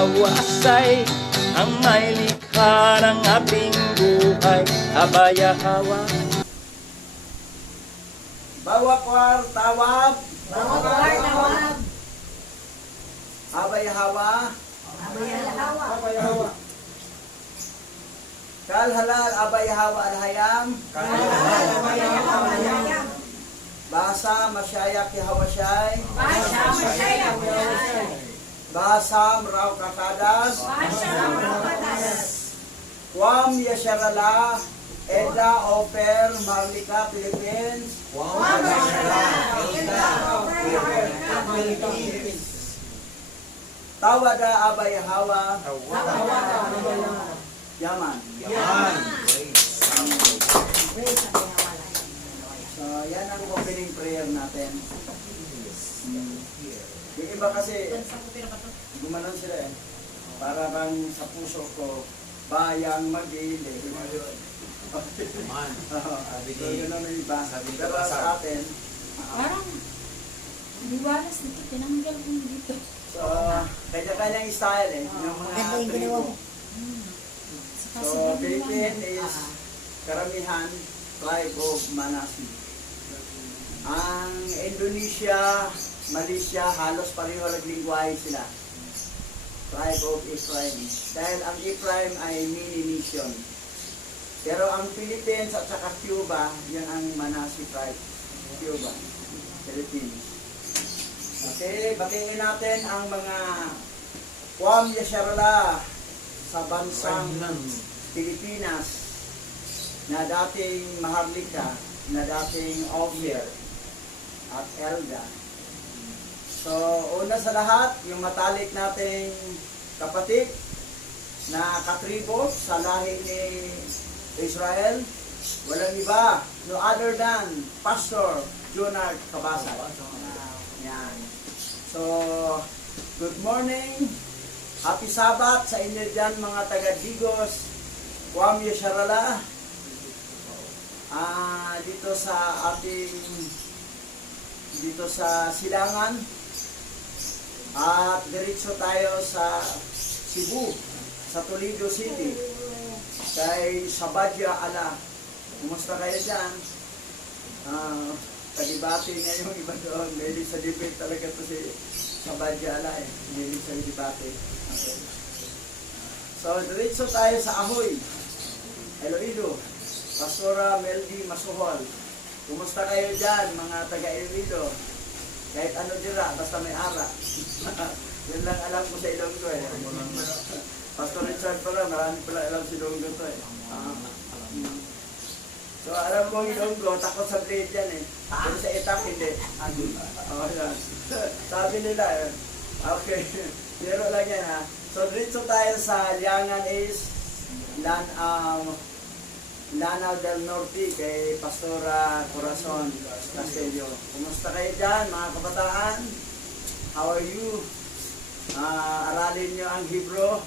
hawasay ang may likha ng ating buhay. Abaya hawa. Bawakwar tawab. Bawakwar tawab. Abaya hawa. Abaya hawa. Abaya hawa. Kal halal abaya hawa alhayam. Kal halal abaya hawa alhayam. Basa masyayak hawasay. Basa masyayak hawasay. Basam raw kakadas. Basam raw kakadas. Kwam yasyarala. Eda Oper Marlica Philippines. Kwam yasyarala. Eda Oper Marlica Philippines. Tawada abaya hawa. Tawada abaya hawa. Yaman. Yaman. So, yan ang opening prayer natin. Yung iba kasi, gumanon sila eh. Para bang sa puso ko, bayang mag-iili. So, yun ang iba. Pero sa atin, Parang liwalas dito, tinanggal ko dito. so, kanya-kanyang style eh. Yung mga tribo. So, Philippine is karamihan tribe of Manasi. Ang Indonesia, Malaysia, halos pareho naglingwahe sila. Tribe of Ephraim. Dahil ang Ephraim ay mini-nation. Pero ang Philippines at saka Cuba, yan ang Manasi tribe. Cuba, Philippines. Okay, batiin natin ang mga Kwam Yasyarala sa bansang Pilipinas na dating Maharlika, na dating Ophir at Elga. So, una sa lahat, yung matalik nating kapatid na katribo sa lahi ni Israel, walang iba, no other than Pastor Jonard Cabasa. Yan. So, good morning. Happy Sabat sa inyo dyan mga taga-Digos. Kwam Yasyarala. Dito sa ating Silangan. At diretso tayo sa Cebu, sa Toledo City. Kay Sabadya Ala. Kumusta kayo dyan? Kadibati nga yung iba doon. May sa debate talaga to si Sabadya Ala eh. May sa debate. Okay. So, diretso tayo sa Ahoy, Iloilo. Pastora Meldy Masuhol. Kumusta kayo dyan, mga taga-Iloilo? Kahit ano dira, basta may ara. Yun lang alam ko sa Ilonggo eh. Pastor Richard pala, marami pala alam si Ilonggo to eh. So, alam ko Ilonggo, takot sa blade yan eh. Pero sa itak, hindi. Oh, yan. Sabi nila eh. Okay. Pero lang yan ha. So, dito tayo sa Liangan is Lanao del Norte kay Pastora Corazon Castillo. Kumusta kayo dyan mga kabataan? How are you? Aralin nyo ang Hebrew.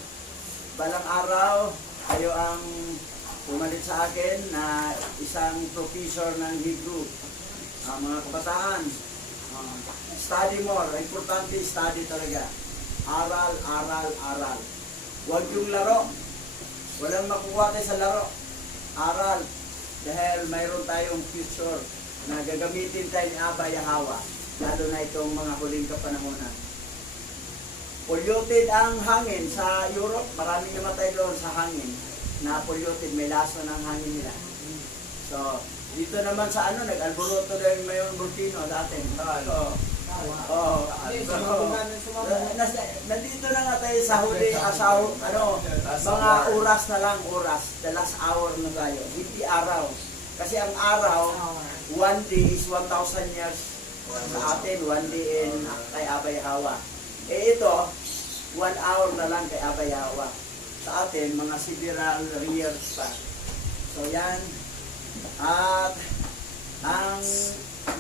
Balang araw, kayo ang pumalit sa akin na isang professor ng Hebrew. Mga kabataan, study more. Importante study talaga. Aral, aral, aral. Huwag yung laro. Walang makukuha tayo sa laro. Aral. Dahil mayroon tayong future na gagamitin tayo ni Abba Yahawa. Lalo na itong mga huling kapanahonan. Polluted ang hangin sa Europe. Maraming namatay doon sa hangin. Na polluted. May laso ng hangin nila. So, dito naman sa nag-alboroto na yung mayroong volcano dati. Nandito na nga tayo sa huli, mga oras na lang, the last hour na tayo. Hindi araw. Kasi ang araw, one day is 1,000 years sa atin, one day in kay Abba Yahawa. Ito, 1 hour na lang kay Abba Yahawa. Sa atin, mga several years pa. So yan. At ang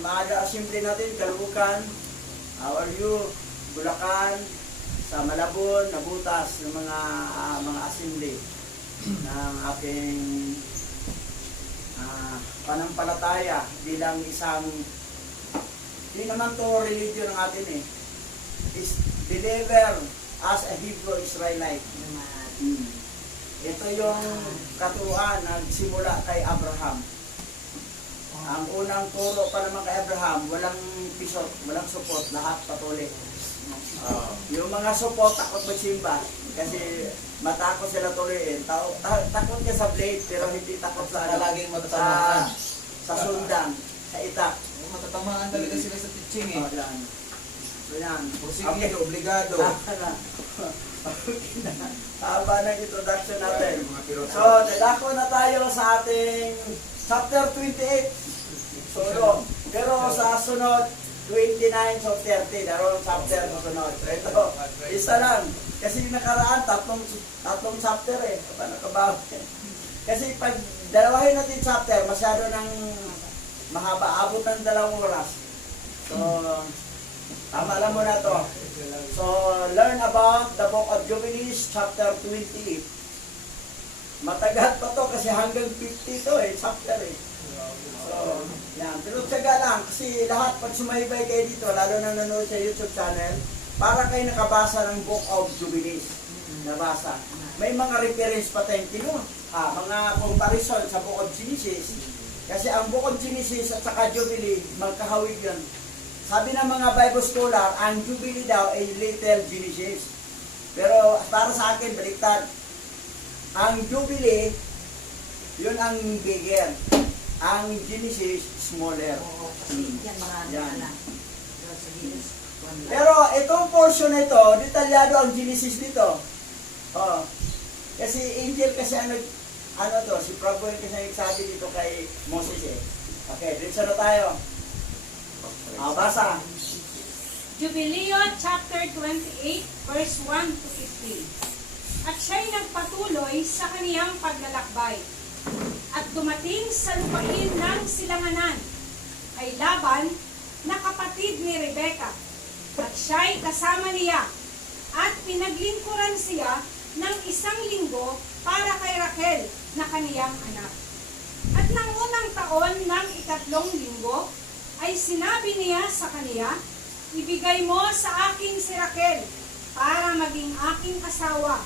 maaga assembly natin, Caloocan, how are you? Bulacan, sa Malabon, Nabutas, ng mga assembly ng ating panampalataya bilang isang, hindi naman to religion ng atin eh, is believer as a Hebrew Israelite. Ito yung katuruan nagsimula kay Abraham. Ang unang turo pa naman kay Abraham, walang pisot, walang support, lahat patuloy. Yung mga support, takot magsimba. Kasi matakot sila tuloyin. Takot ka sa blade, pero hindi takot sa Laging matatamaan. sa sundan, sa itak. Matatamaan talaga sila sa teaching eh. Yan. So yan. Porsigido, obligado. Haba ng introduction natin. So, nilako na tayo sa ating chapter 28. Solo. Pero sa sunod, 29 so 30. Naroon chapter na sunod. Ito, isa lang. Kasi yung nakaraan, tatlong chapter eh. Paano ka ba? Kasi pag dalawahin natin chapter, masyado ng mahaba. Abot ng 2 oras. So, tama lang mo na to. So, learn about the book of Jubilees, chapter 28. Matagal pa to kasi hanggang 50 to eh, chapter eh. So, yan. Pero tsaga lang, kasi lahat pag sumaybay kayo dito, lalo na nanonood sa YouTube channel, para kayo nakabasa ng book of Jubilees. Nabasa. May mga reference pa tayong mga comparison sa book of Genesis. Kasi ang book of Genesis at saka Jubilee, magkahawig yan. Sabi ng mga Bible scholar, ang Jubilee daw ay little Genesis. Pero para sa akin, baliktad. Ang Jubilee, yun ang bigger. Ang Genesis, smaller. Yan. Pero itong portion na ito, detalyado ang Genesis dito. Oh. Kasi angel kasi ano to, si Prabhu yung kasi nagsabi dito kay Moses eh. Okay, dito na tayo. Basa. Jubileo chapter 28 verse 1 to 15. At siya'y nagpatuloy sa kaniyang paglalakbay at dumating sa lupain ng silanganan kay Laban na kapatid ni Rebeka, at siya'y kasama niya at pinaglingkuran siya ng 1 linggo para kay Raquel na kaniyang anak. At nang unang taon ng 3 linggo ay sinabi niya sa kaniya, ibigay mo sa akin si Raquel para maging aking asawa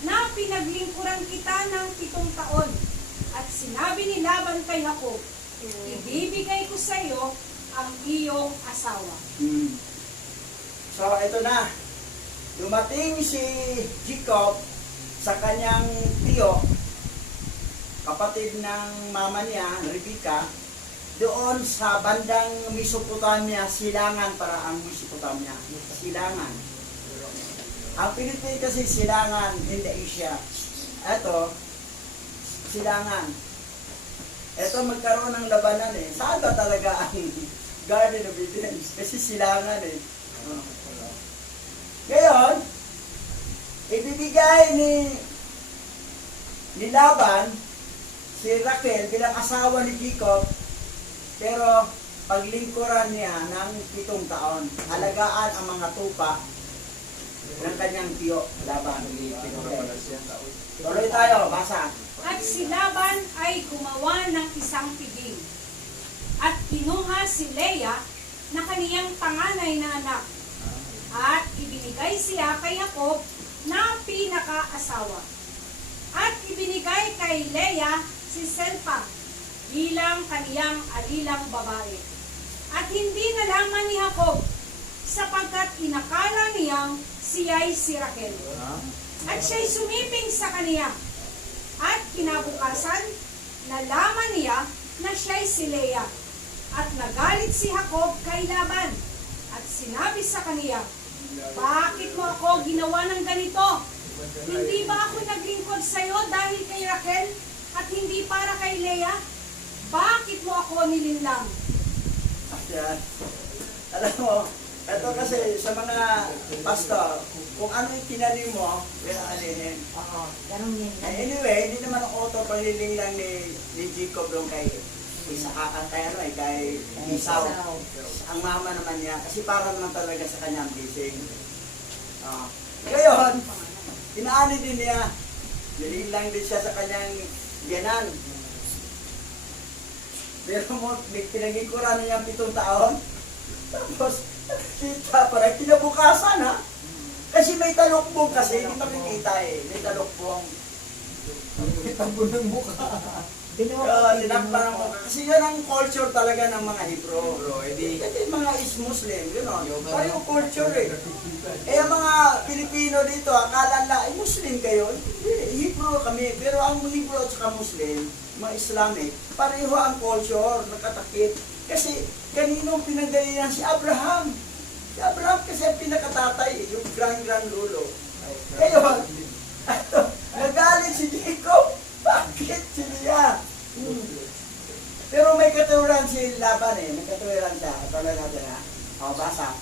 na pinaglingkuran kita ng 7 taon. At sinabi ni Laban kay Jacob, ibibigay ko sa iyo ang iyong asawa. So, ito na. Dumating si Jacob sa kanyang tiyo, kapatid ng mama niya, Rebecca, doon sa bandang Mesopotamia, silangan para ang Mesopotamia. Silangan. Ang Pilipinas kasi silangan in the Asia. Ito, silangan. Ito magkaroon ng labanan eh. Saan ba talaga ang Garden of Eden? Kasi silangan eh. Ngayon, ibibigay ni Laban si Raquel bilang asawa ni Jacob, pero paglingkuran niya ng 7 taon. Halagaan ang mga tupa ng kanyang tiyo, Laban. Okay. Tuloy tayo, basa. At si Laban ay gumawa ng isang piging at kinuha si Leah na kaniyang panganay na anak at ibinigay siya kay Jacob na pinaka-asawa. At ibinigay kay Leah si Selpa bilang kaniyang alilang babae. At hindi nalaman ni Jacob sapagkat inakala niyang siya'y si Raquel. At siya'y sumiping sa kaniya. At kinabukasan, nalaman niya na siya'y si Leah. At nagalit si Jacob kay Laban. At sinabi sa kaniya, bakit mo ako ginawa ng ganito? Hindi ba ako naglingkod sa iyo dahil kay Raquel at hindi para kay Leah? Bakit mo ako nilinlang? Yan. Alam mo, ito kasi sa mga pastor, kung ano yung tinanim mo, yan ang alinin. Anyway, hindi naman ang auto panliling lang ni Jacob doon kay Esau. Ang mama naman niya, kasi para naman talaga sa kanyang blessing. Ngayon, inaani din niya, niling lang din siya sa kanyang biyanan. Pero mo, pinagikuran niya 7 taon. Tapos, kita parang kinabukasan ha. Kasi may talukbong kasi, hindi makikita eh. May talukbong. Tabo ng mukha. Tinakpan mo. Kasi yan ang culture talaga ng mga Hebrew. Bro, edi Kasi mga is Muslim, you know. Pareho culture eh. Eh ang mga Pilipino dito, akala na, ay Muslim kayo. Hindi, Hebrew kami. Pero ang Hebrew at saka Muslim, mga Islamic, pareho ang culture, nakatakip. Kasi kanino pinanggalingan si Abraham? Si Abraham kasi ang pinakatatay, yung grand lolo. Ngayon, nagalit si Jacob. Bakit siya? Pero may katuwiran si Laban eh. May katuwiran siya. Tuloy natin ha. O, basa.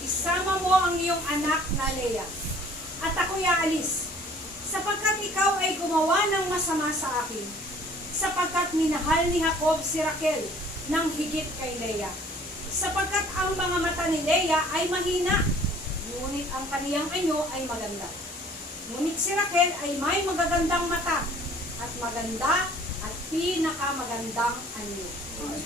Isama mo ang iyong anak na Leah, at ako'y aalis, sapagkat ikaw ay gumawa ng masama sa akin, sapagkat minahal ni Jacob si Raquel ng higit kay Leah, sapagkat ang mga mata ni Leah ay mahina, ngunit ang kaniyang anyo ay maganda. Ngunit si Raquel ay may magagandang mata, at maganda at pinakamagandang anyo. Hindi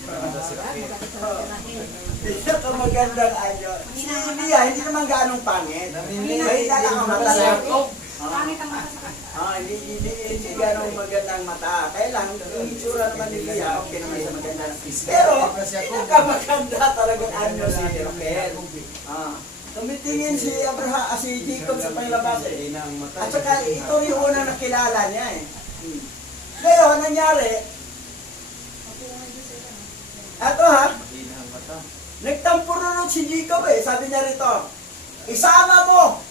ka magandang ayo. Si Leah, hindi naman gaanong pangit. May lang ang mata lang. Pangit ang mata sa kanya. Hindi ganong magandang mata. Kaya lang, yung itsura naman ni Leah, okay naman sa maganda. Pero, pinakamaganda talagang anyo si Raquel. Tumitingin si Abraham, si Jacob sa panglabas eh. At saka ito yung una nakilala niya eh. Ngayon, nangyari, ato ha, nagtampurunod si Jacob eh. Sabi niya rito, isama mo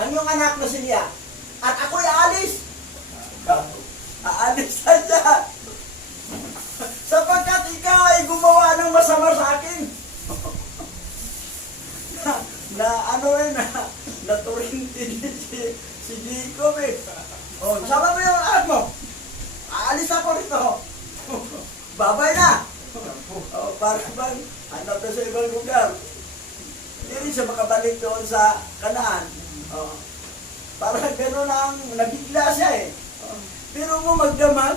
ang iyong anak na si Leah, at ako'y aalis. Aalis na siya. Sapagkat ikaw ay gumawa ng masama sa akin. Naturintin si Jacob eh. Oh, sama mo yung anak mo. Aalis ako rito. Babay na. Oh, parang bang hanap na sa ibang lugar. Hindi rin siya makabalik doon sa Kanaan. Oh. Parang gano'n ang nabigla siya eh. Oh. Pero mo magdamag,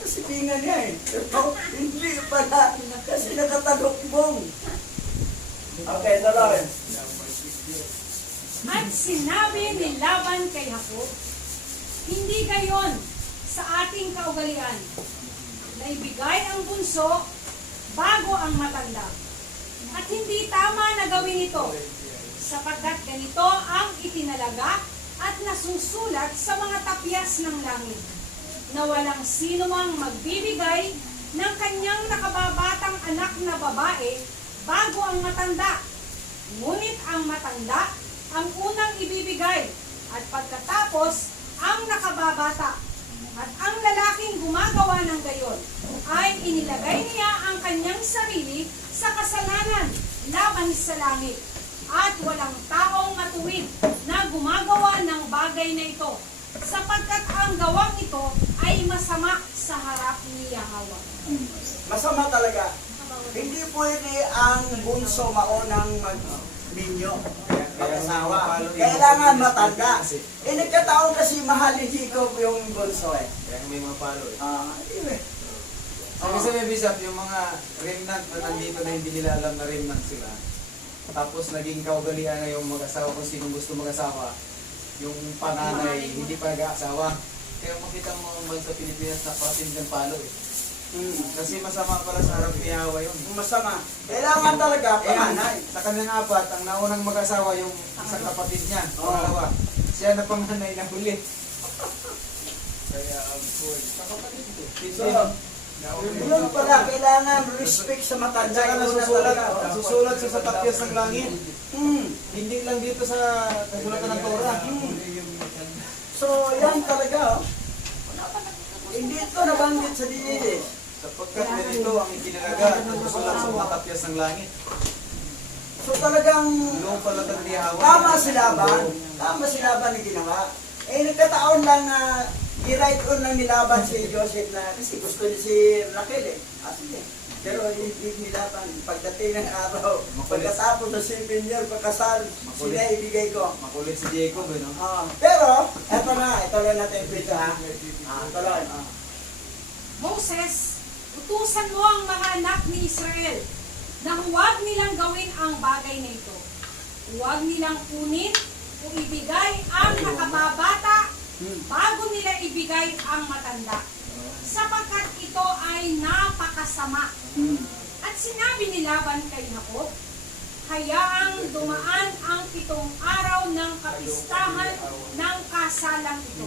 kasi pinga niya eh. Pero hindi pala, kasi nakatalukbong. Okay, tuloy. At sinabi ni Laban kay Jacob, hindi gayon sa ating kaugalian, na ibigay ang bunso bago ang matanda. At hindi tama na gawin ito, sapagkat ganito ang itinalaga at nasusulat sa mga tapyas ng langit, na walang sino mang magbibigay ng kanyang nakababatang anak na babae bago ang matanda. Ngunit ang matanda ang unang ibibigay, at pagkatapos ang nakababata. At ang lalaking gumagawa ng gayon ay inilagay niya ang kanyang sarili sa kasalanan laban sa langit. At walang taong matuwid na gumagawa ng bagay na ito, sapagkat ang gawang ito ay masama sa harap ni Yahweh. Masama talaga. Hindi pwede ang bunso maunang mag-minyo. Mag-asawa. Kailangan matanda. Eh, nagkataon kasi mahal ni Jacob yung bunso eh. Kaya may mga palo eh. Anyway. Kasi may bisap, yung mga remnant na nandito na hindi nila alam na remnant sila. Tapos naging kaugalian na yung mag-asawa kung sino gusto mag-asawa. Yung panganay, hindi pa nag-aasawa. Kaya makita mo man sa Pilipinas na patin ng palo eh. Kasi masama pala sa harap ni Yahweh yun. Masama. Kailangan talaga panganay. Sa kanyang apat, ang naunang mag-asawa yung isang kapatid niya, pangalawa. Siya na panganay na huli. Kaya, So, yun pala, kailangan respect sa matanda. Tsaka nasusulat siya sa tapyas ng langit. Hindi lang dito sa kasulatan ng Torah. So, yan talaga. Hindi ito nabanggit sa Dinis. Sapagkat ganito ang ikinalaga at nasusulat sa mga tapyas ng langit. So talagang Noong palatag ni Yahweh. tama si Laban. Tama si Laban na ginawa. Eh, nagkataon lang na i-write on lang ni Laban si Joseph na kasi gusto niya si Raquel eh. Sige. Pero hindi ni Laban. Pagdating ng araw, pagkatapos ng 7 years, pagkasal, sila ibigay ko. Makulit si Jacob eh, no? Pero, eto na, ito lang natin ito ha. Tuloy. Moses, utusan mo ang mga anak ni Israel na huwag nilang gawin ang bagay na ito. Huwag nilang kunin o ibigay ang nakababata bago nila ibigay ang matanda, sapagkat ito ay napakasama. At sinabi ni Laban kay Jacob, hayaang dumaan ang 7 araw ng kapistahan ng kasalang ito,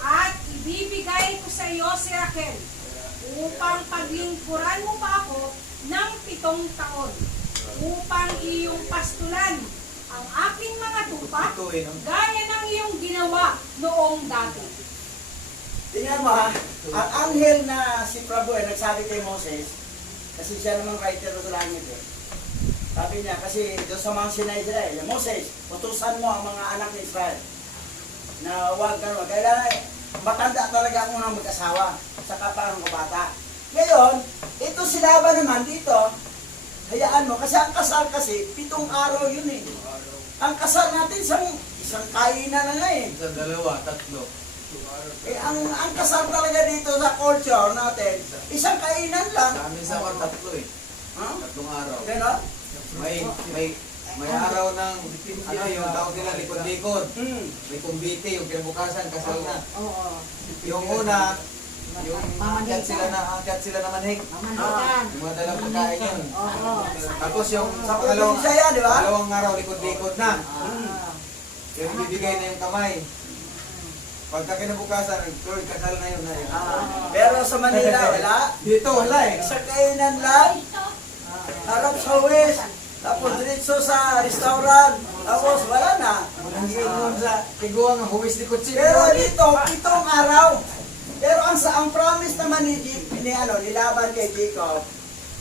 at ibibigay ko sa iyo si Raquel upang paglingkuran mo pa ako ng 7 taon, upang iyong pastulan ang aking mga tupa, gaya ng iyong ginawa noong dati. Tingnan mo ha, ang anghel na si Prabhu ay nagsabi kay Moses, kasi siya namang writer sa langit eh. Sabi niya, kasi doon sa Mount Sinai sila eh, Moses, utusan mo ang mga anak ni Israel na huwag gano'n. Kailangan, matanda talaga ang unang mag-asawa, saka parang kabata. Ngayon, ito si Laban naman dito, hayaan mo, kasi ang kasal kasi, 7 araw yun eh. Ang kasal natin, isang kainan na nga eh. Isa, dalawa, tatlo. Eh, ang kasal talaga dito sa culture natin, isang kainan lang. Sa amin sa tatlo eh. Huh? 3 araw. Ganon? May araw ng, yung tawag nila, likod-likod. May kumbite, yung kinabukasan, kasal na. Yung una, yung angkat sila na manhik. Yung mga dalang pagkain yun. Tapos yung sa pangalawang araw, likod-likod na. Yung bibigay na yung kamay. Pagka kinabukasan, kasal na yun. Pero sa Manila, wala. Dito, wala eh. Sa kainan lang, harap sa west, tapos diretso sa restaurant, tapos wala na. Nanginom sa tiguang huwis ni Kutsino. Pero dito, 7 araw. Pero ang promise naman ni Laban kay Jacob,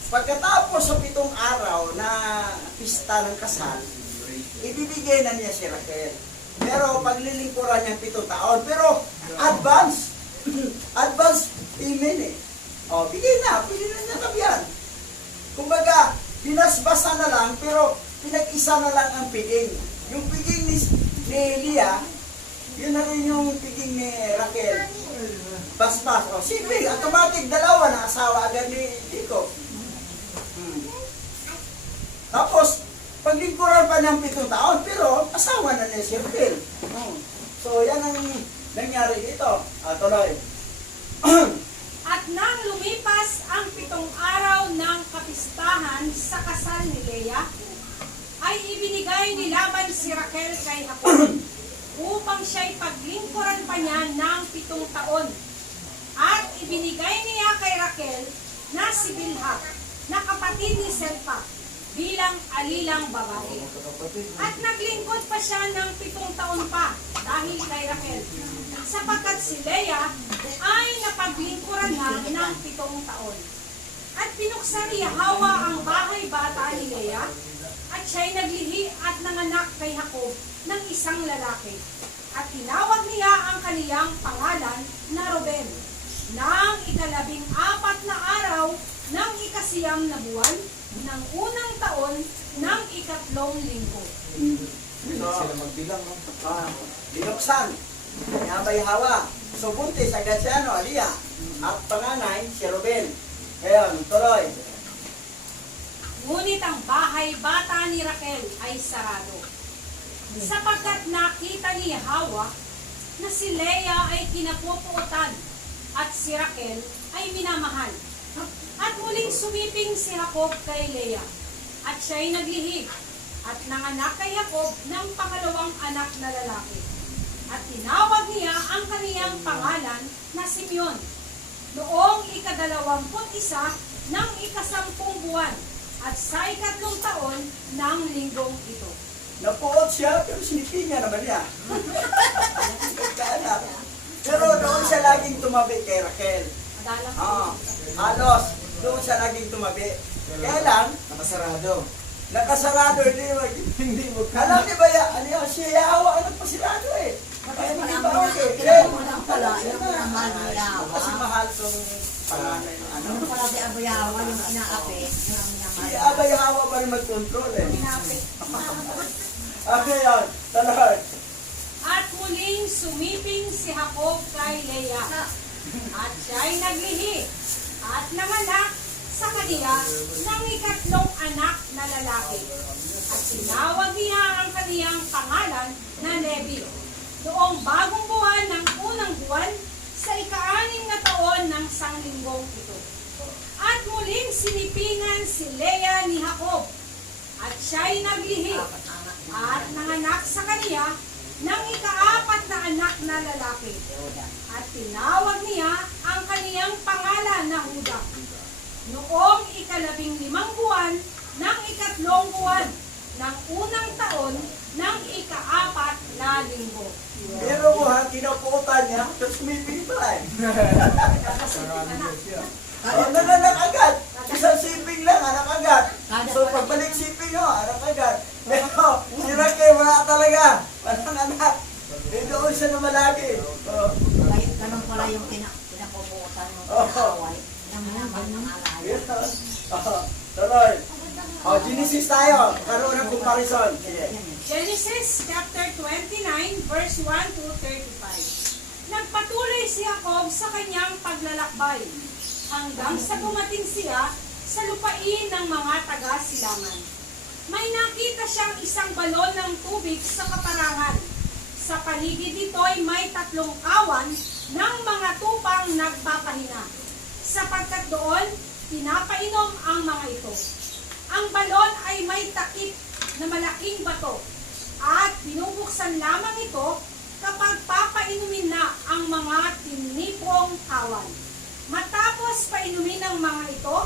pagkatapos sa 7 araw na pista ng kasal, ibibigay na niya si Raquel. Pero paglilingkuran niya 7 taon. Pero advance. Advance payment eh. O, bigay na niya kabiyan. Kumbaga, binasbasa na lang, pero pinag-isa na lang ang piging. Yung piging ni Leah, yun na rin yung piging ni Raquel. Basbas. O, sino eh, automatic, dalawa na asawa agad ni Jacob. Tapos, paglingkuran pa ng 7 taon, pero asawa na niya si Raquel. So, yan ang nangyari dito. Tuloy. At nang lumipas ang 7 araw ng kapistahan sa kasal ni Leah, ay ibinigay ni Laban si Raquel kay Jacob upang siya'y paglingkuran pa niya ng 7 taon. At ibinigay niya kay Raquel na si Bilha, na kapatid ni Selpa, bilang alilang babae. At naglingkod pa siya ng 7 taon pa dahil kay Raquel, sapagkat si Leah ay napaglingkuran na ng 7 taon. At pinuksan ni Yahweh ang bahay bata ni Leah, at siya'y naglihi at nanganak kay Jacob ng isang lalaki. At tinawag niya ang kaniyang pangalan na Ruben, ng 14 na araw ng 9 na buwan ng unang taon ng 3 linggo. Hindi sila magbilang. No? Binuksan. Yabay hawa. So buntis agad siya, Aliyah. At panganay, si Ruben. Ngayon, tuloy. Ngunit ang bahay bata ni Raquel ay sarado, sapagkat nakita ni Yahweh na si Leah ay kinapupuotan at si Raquel ay minamahal. At muling sumiping si Jacob kay Leah, at siya'y naglihib at nanganak kay Jacob ng pangalawang anak na lalaki. At tinawag niya ang kaniyang pangalan na Simeon, noong 21 ng 10 buwan, at sa 3 taon ng linggong ito. Napuot siya, pero sinipin niya naman niya. Kaanak. Pero doon siya laging tumabi kay Raquel. Madalang Halos, doon siya laging tumabi. Kaya lang, Nakasarado. nakasarado, hindi mo. Alam niyo ba yan? Si Yahweh ang nagpasirado eh. Kaya hindi ba ako eh. Kasi mahal tong panganay ng ano. Si Aba Yahweh pa rin mag-control eh. Okay yun, talahod. At muling sumiping si Jacob kay Leah, at siya'y naglihi at nanganak sa kaniya ng ikatlong anak na lalaki. At tinawag niya ang kaniyang pangalan na Levi. Noong bagong buwan ng unang buwan, sa ika-6 na taon ng sanglinggong ito. At muling sinipingan si Leah ni Jacob, at siya'y naglihi, at nanganak sa kaniya ng ika-4 na anak na lalaki. At tinawag niya ang kaniyang pangalan na Huda. Noong ika-15 buwan ng ikatlong buwan ng unang taon ng ika-4 na linggo. Pero mo ha, kinaputan niya, tapos sumiping pa eh. Nanganak agad. Isang siping lang, anak agad. So pagbalik siping ho, anak agad. Pero si Raquel wala talaga. Walang anak. Eh doon siya na malagi. Oh. Ganun pala yung pinapuputan ng Oo. away. Naman ng alay. Yes. Tuloy. Genesis tayo. Karoon ng comparison. Sige. Genesis chapter 29 verse 1 to 35. Nagpatuloy si Jacob sa kanyang paglalakbay hanggang sa dumating siya sa lupain ng mga taga-silangan. May nakita siyang isang balon ng tubig sa kaparangan. Sa paligid nito'y may 3 kawan ng mga tupang nagpapahina. Sapagkat doon, pinapainom ang mga ito. Ang balon ay may takip na malaking bato at binubuksan lamang ito kapag papainumin na ang mga tinipong kawan. Matapos painumin ng mga ito,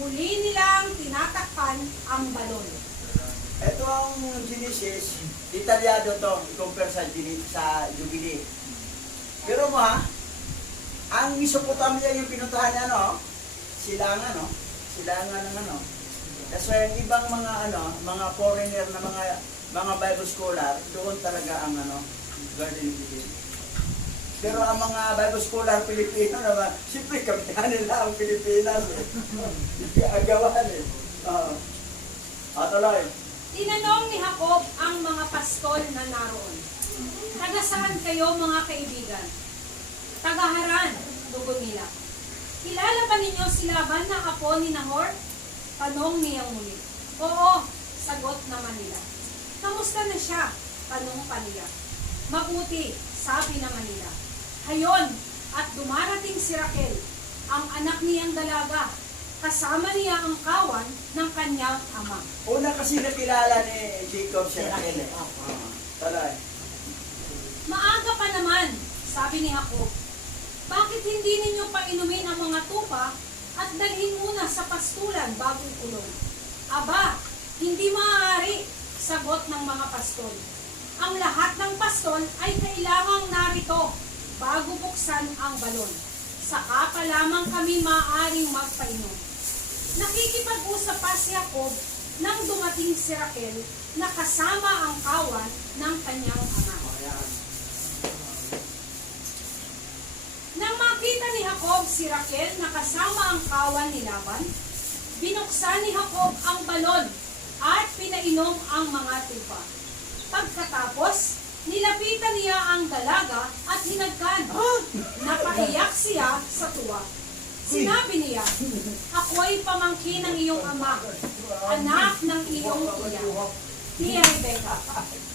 muli nilang tinatakpan ang balon. Ito ang Genesis. Detalyado to. I-compare sa Jubilee. Pero mo ha, ang Mesopotamia yung pinuntahan niya, no? Silangan, no? Silangan ng ano. Kasi yung ibang mga mga foreigner na mga Bible scholar, doon talaga ang Garden of Eden. Pero ang mga Bible scholar Pilipino naman, siyempre kami nila ang Pilipinas. Hindi agawan eh. Tuloy. Tinanong ni Jacob ang mga pastol na naroon. Taga saan kayo mga kaibigan? Taga Haran, tugon nila. Kilala ba ninyo si Laban na apo ni Nahor? Tanong niyang muli. Oo, sagot naman nila. Kamusta na siya? Tanong pa niya. Mabuti, sabi naman nila. Hayon, at dumarating si Raquel, ang anak niyang dalaga. Kasama niya ang kawan ng kanyang ama. Una kasi nakilala ni Jacob si Raquel. Tuloy. Maaga pa naman, sabi ni Jacob. Bakit hindi ninyo painumin ang mga tupa at dalhin muna sa pastulan bagong kulong? Aba, hindi maaari, sagot ng mga pastol. Ang lahat ng pastol ay kailangang narito bago buksan ang balon. Saka pa lamang kami maaaring magpainom. Nakikipag-usap pa si Jacob nang dumating si Raquel na kasama ang kawan ng kanyang ama. Nang makita ni Jacob si Raquel na kasama ang kawan ni Laban, binuksan ni Jacob ang balon at pinainom ang mga tupa. Pagkatapos, nilapitan niya ang dalaga at hinagkan. Napaiyak siya sa tuwa. Sinabi niya, ako'y pamangkin ng iyong ama, anak ng iyong Tia Rebecca.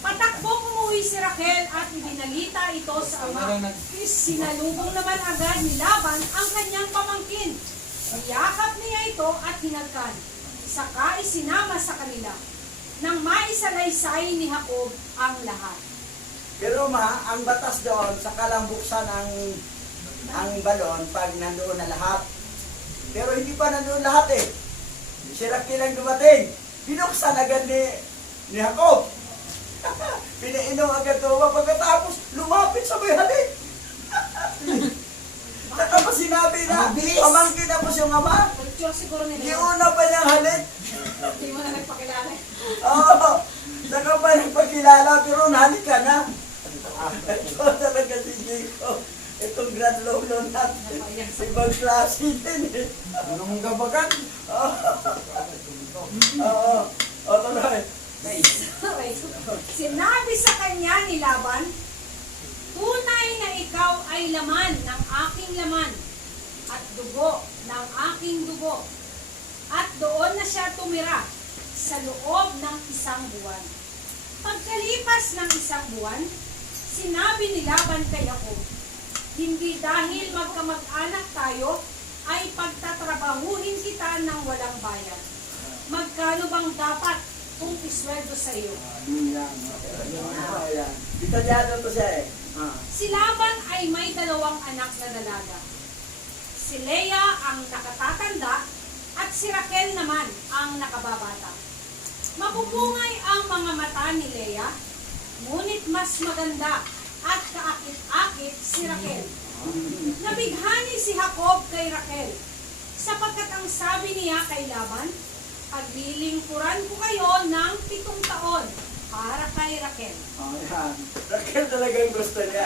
Patakbong umuwi si Raquel at ibinalita ito sa ama. Sinalubong naman agad ni Laban ang kanyang pamangkin. Niyakap niya ito at hinagkan. Saka isinama sa kanila. Nang maisalaysay ni Jacob ang lahat. Pero ang batas doon, saka lang buksan ang balon pag nandoon na lahat. Pero hindi pa nandoon lahat eh. Si Raquel ang dumating. Binuksan agad ni Jacob. Pinainom agad ito. Pagkatapos, lumapit sa may halik. Saka pa sinabi na, pamangkin na po siyang ama. Siguro nila. Di una pa niyang halik. Hindi mo na nagpakilala. Oo. Saka pa nagpakilala, pero nahalik ka na. Ito talaga si Jacob. Itong grand lolo natin. Ibang klase din eh. Ano mong gabagan? Oo. O, tuloy. Okay. Sinabi sa kanya ni Laban, tunay na ikaw ay laman ng aking laman at dugo ng aking dugo. doon na siya tumira sa loob ng 1 buwan. Pagkalipas ng 1 buwan, sinabi ni Laban kay Jacob, hindi dahil magkamag-anak tayo, ay pagtatrabahuhin kita ng walang bayad. Magkano bang dapat kung isweldo sa iyo? Yan. Yan. Detalyado to siya eh. Si Laban ay may 2 anak na dalaga. Si Leah ang nakatatanda at si Raquel naman ang nakababata. Mapupungay ang mga mata ni Leah, ngunit mas maganda at kaakit-akit si Raquel. Nabighani si Jacob kay Raquel, sapagkat ang sabi niya kay Laban, paglilingkuran ko kayo ng 7 taon para kay Raquel. Yan. Raquel talagang gusto niya.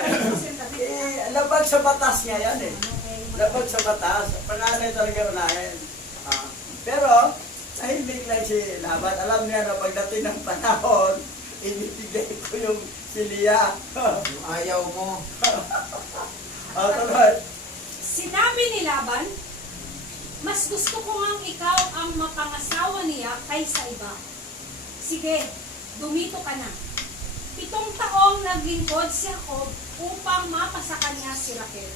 Labag sa batas niya yan eh. Labag sa batas. Panganay talaga unahin. Pero, tahimik lang si Laban. Alam niya na pagdating ng panahon, inibigay ko yung si Leah. Yung ayaw mo. Tuloy. Sinabi ni Laban, mas gusto ko ngang ikaw ang mapangasawa niya kaysa iba. Sige, dumito ka na. 7 taong naglingkod si Jacob upang mapasa kanya si Raquel.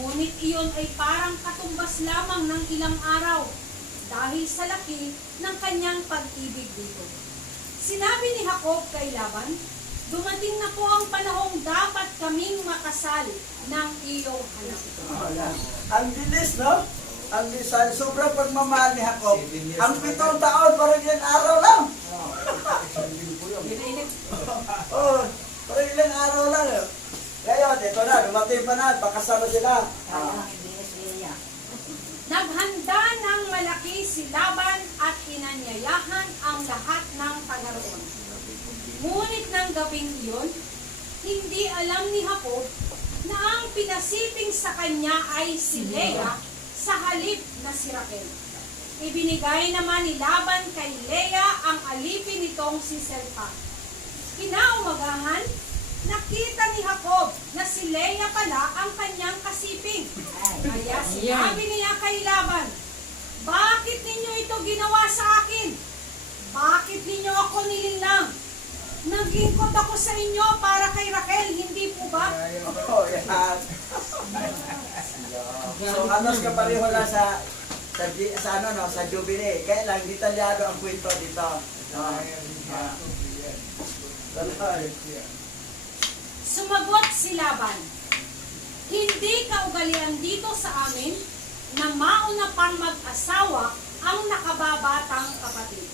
Ngunit iyon ay parang katumbas lamang ng ilang araw dahil sa laki ng kanyang pag-ibig dito. Sinabi ni Jacob kay Laban, dumating na po ang panahong dapat kaming makasal ng iyong anak. Yan. Ang bilis, no? Ang bilis. Sobrang pagmamahal ni Jacob. Ang 7 taon, parang ilang araw lang. Oh, parang ilang araw lang. Ngayon, ito na, dumating pa na, pakasama sila. Kaya lang ibilis Leia. Naghanda ng malaki si Laban at inanyayahan ang lahat ng tagaroon. Ngunit ng gabing iyon, hindi alam ni Jacob na ang pinasiping sa kanya ay si Leah sa halip na si Raquel. Ibinigay naman ni Laban kay Leah ang alipin nitong si Zilpah. Kinaumagahan, nakita ni Jacob na si Leah pala ang kanyang kasiping. Kaya sinabi niya kay Laban, bakit ninyo ito ginawa sa akin? Bakit ninyo ako nilinlang? Naglingkod ako sa inyo para kay Raquel, hindi po ba? Oh, yan. So, halos kapareho lang sa Jubilee. Kaya lang, detalyado ang kwento dito. Sumagot si Laban, hindi kaugalian dito sa amin na mauna pang mag-asawa ang nakababatang kapatid.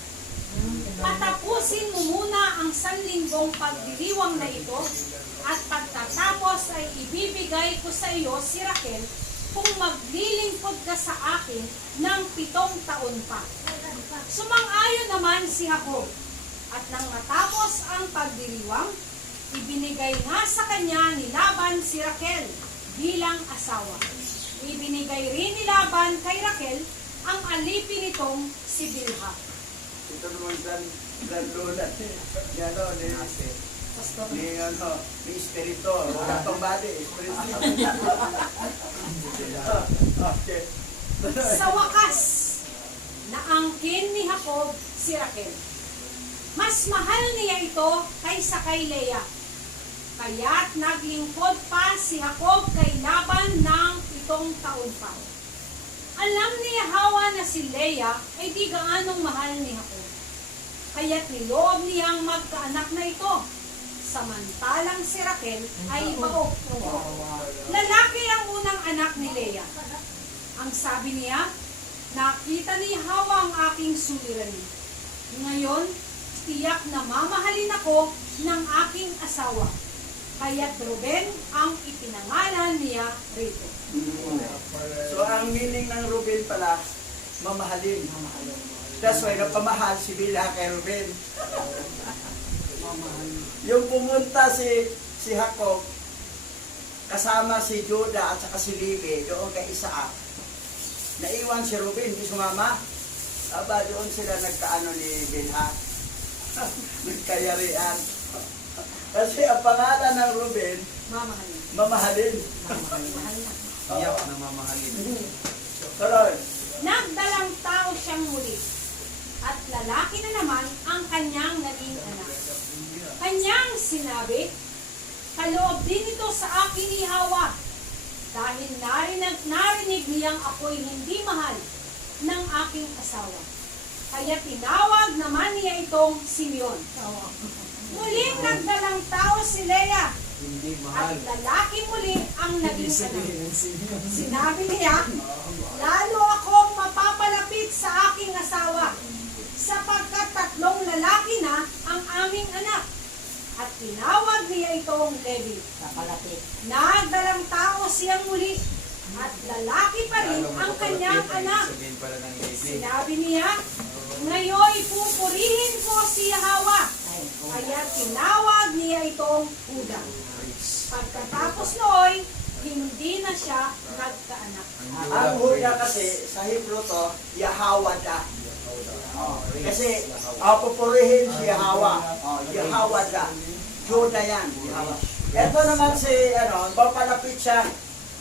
Patapusin mo muna ang 1 linggong pagdiriwang na ito at pagtatapos ay ibibigay ko sa iyo si Raquel kung maglilingkod ka sa akin ng 7 taon pa. Sumang-ayon naman si Jacob at nang matapos ang pagdiriwang, ibinigay nga sa kanya ni Laban si Raquel bilang asawa. Ibinigay rin ni Laban kay Raquel ang alipin nitong si Bilha. Ito naman grand lola ni espiritu. Wala pang body, espiritu. Okay. Sa wakas, naangkin ni Jacob si Raquel. Mas mahal niya ito kaysa kay Leah. Kaya't naglingkod pa si Jacob kay Laban ng 7 taon pa. Alam ni Hawa na si Leah ay di gaanong mahal ni Jacob. Kaya't niloob niyang magkaanak na ito. Samantalang si Raquel ay baog. Lalaki ang unang anak ni Leah. Ang sabi niya, nakita ni Hawa ang aking suliranin. Ngayon, tiyak na mamahalin ako ng aking asawa. Kaya't Ruben ang ipinangalan niya rito. So, ang meaning ng Ruben pala, mamahalin. That's why napamahal si Bilha kay Ruben. Yung pumunta si Jacob, kasama si Judah at saka si Levi, doon kay Isaac. Naiwan si Ruben, hindi sumama. Aba, doon sila nagkaano ni Bilha. Nagkayarian. Kasi ang pangalan ng Ruben, Mamahalin. mamahalin. Iyak na mamahalin. Tuloy. Nagdalang tao siyang muli at lalaki na naman ang kanyang naging anak. Kanyang sinabi, kaloob din ito sa akin ni Hawa, dahil narinig niyang ako'y hindi mahal ng aking asawa. Kaya tinawag naman niya itong Simeon. Muling nagdalang tao si Leah, Hindi at mahal. lalaki muli ang Hindi naging anak. sabihin ng Simeon. Sinabi niya, lalo akong mapapalapit sa aking asawa, sapagkat 3 lalaki na ang aming anak. At tinawag niya itong Levi. Kapalapit. Nagdalang tao siyang muli, at lalaki pa rin Lalo ang makapalapit, kanyang ibig anak. sabihin pala ng Levi. Sinabi niya, ngayon pupurihin ko si Hawa. Ay, oh. Kaya tinawag niya itong Huda. Pagkatapos nooy, hindi na siya nagkaanak. Ang Huda kasi, sa Hebrew to, Yahawada. Oh, kasi, pupurihin si Yahawa. Oh, Yahawada. Juda yan. Yahawa. Ito naman si, papalapit siya.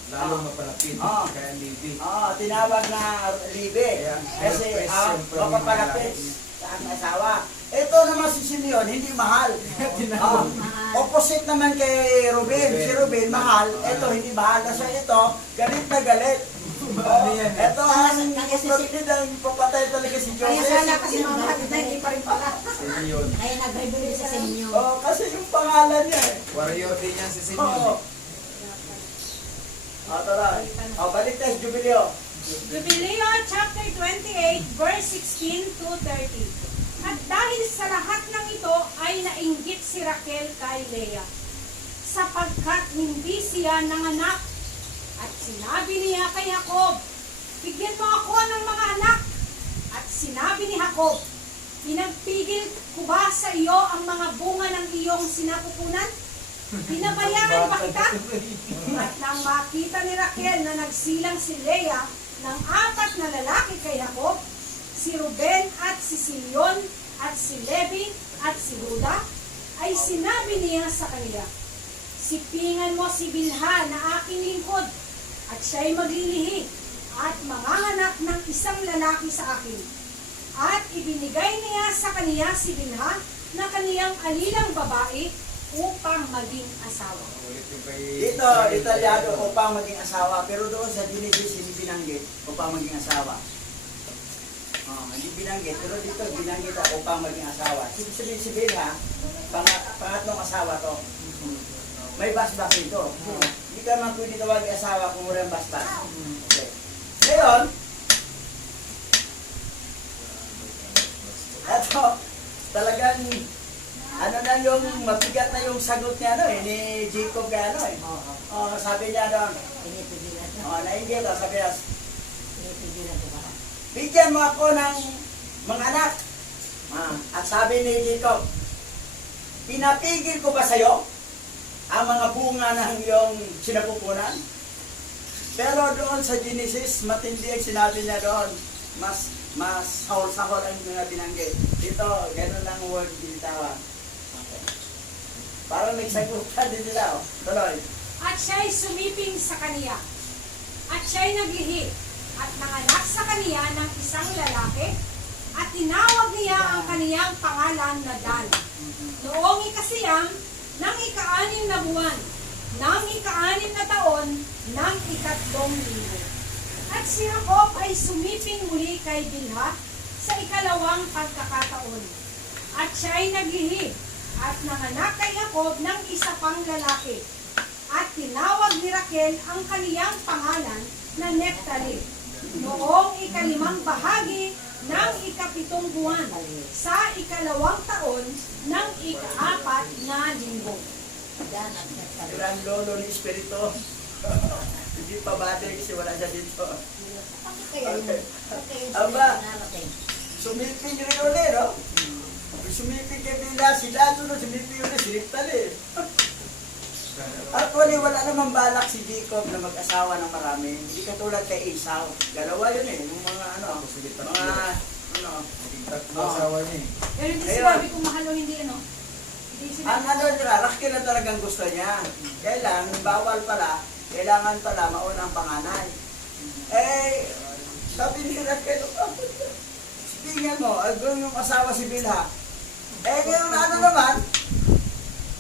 Lalong mapalapit. Ah. Kaya Levi. Tinawag na Libe. Kasi, papapalapit sa ang asawa. Ito naman si Simeon, hindi mahal. Opposite naman kay Ruben. Si Ruben, mahal. Ito, hindi mahal. Kasi ito, galit na galit. Ano yan? Ito ang kapatid ang papatay talaga si Kaya Joseph. sana kasi mamahal na hindi pa rin pala. Simeon. Kaya nag-rebel sa inyo. Kasi yung pangalan niya eh. Warrior din yan si Oo. Simeon. Tara. Balik tayo sa Jubileo. Jubileo chapter 28 verse 16 to 30. At dahil sa lahat ng ito ay nainggit si Raquel kay Leah, sapagkat hindi siya nanganak. At sinabi niya kay Jacob, bigyan mo ako ng mga anak. At sinabi ni Jacob, pinagpigil ko ba sa iyo ang mga bunga ng iyong sinapupunan? Pinabayaan ba kita? At nang makita ni Raquel na nagsilang si Leah ng 4 na lalaki kay Jacob, si Ruben at si Simeon at si Levi at si Huda, ay sinabi niya sa kanila, sipingan mo si Bilha na aking lingkod, at siya'y maglilihi at manganganak ng isang lalaki sa akin. At ibinigay niya sa kaniya si Bilha na kaniyang alilang babae upang maging asawa. Ulit yung kay... Dito, detalyado upang maging asawa. Pero doon sa Genesis, hindi binanggit upang maging asawa. Hindi binanggit. Pero dito, binanggit upang maging asawa. Si Bilha, pangatlong asawa to. May basbas ito. Hindi ka naman pwede tawagin asawa kung walang basbas. Okay. Ngayon, ito, talagang na yung mabigat na yung sagot niya ni Jacob kaya sabi niya doon, Pinipigilan na. nainggit sabi niya, Pinipigilan ko ba? bigyan mo ako ng mga anak. At sabi ni Jacob, pinapigil ko ba sa'yo ang mga bunga ng iyong sinapupunan? Pero doon sa Genesis, matindi ang sinabi niya doon. Mas sahol-sahol ang mga binanggit. Dito, ganun lang word binitawan. Okay. Parang nagsagutan din nila. Tuloy. At siya'y sumiping sa kaniya, at siya'y naglihi, at nanganak sa kaniya ng isang lalaki, at tinawag niya ang kaniyang pangalan na Dan. Noong ikasiyam, ng ika-6 na buwan, ng ika-6 na taon, ng ika-3 linggo. At si Jacob ay sumiping muli kay Bilha sa ikalawang pagkakataon. At siya ay naglihi, at nanganak kay Jacob ng isa pang lalaki. At tinawag ni Raquel ang kaniyang pangalan na Nephtali. Noong ika-5 bahagi ng ika-7 buwan, sa ikalawang taon ng ika-4 na linggo. Yan ang nagsabi. Grand lolo ni Espiritu. Hindi pa bate kasi wala siya dito. Bakit kaya yun? Bakit kaya yun Aba. narating? Sumiping rin ulit, no? Sumiping kay Bila, sila doon, sumiping ulit, siniptal eh. Actually, wala namang balak si Jacob na mag-asawa ng marami. Hindi katulad kay Esau. Dalawa yun eh, yung mga Tatlong asawa niya eh. Pero hindi Ayun. sinabi kung mahal o hindi, ano? Hindi ang sinabi. Raquel na talagang gusto niya. Kailan, bawal pala, kailangan pala mauna ang panganay. Sabi ni Raquel, sige, kaibigan mo, doon yung asawa si Bilha. Eh ngayon ano naman,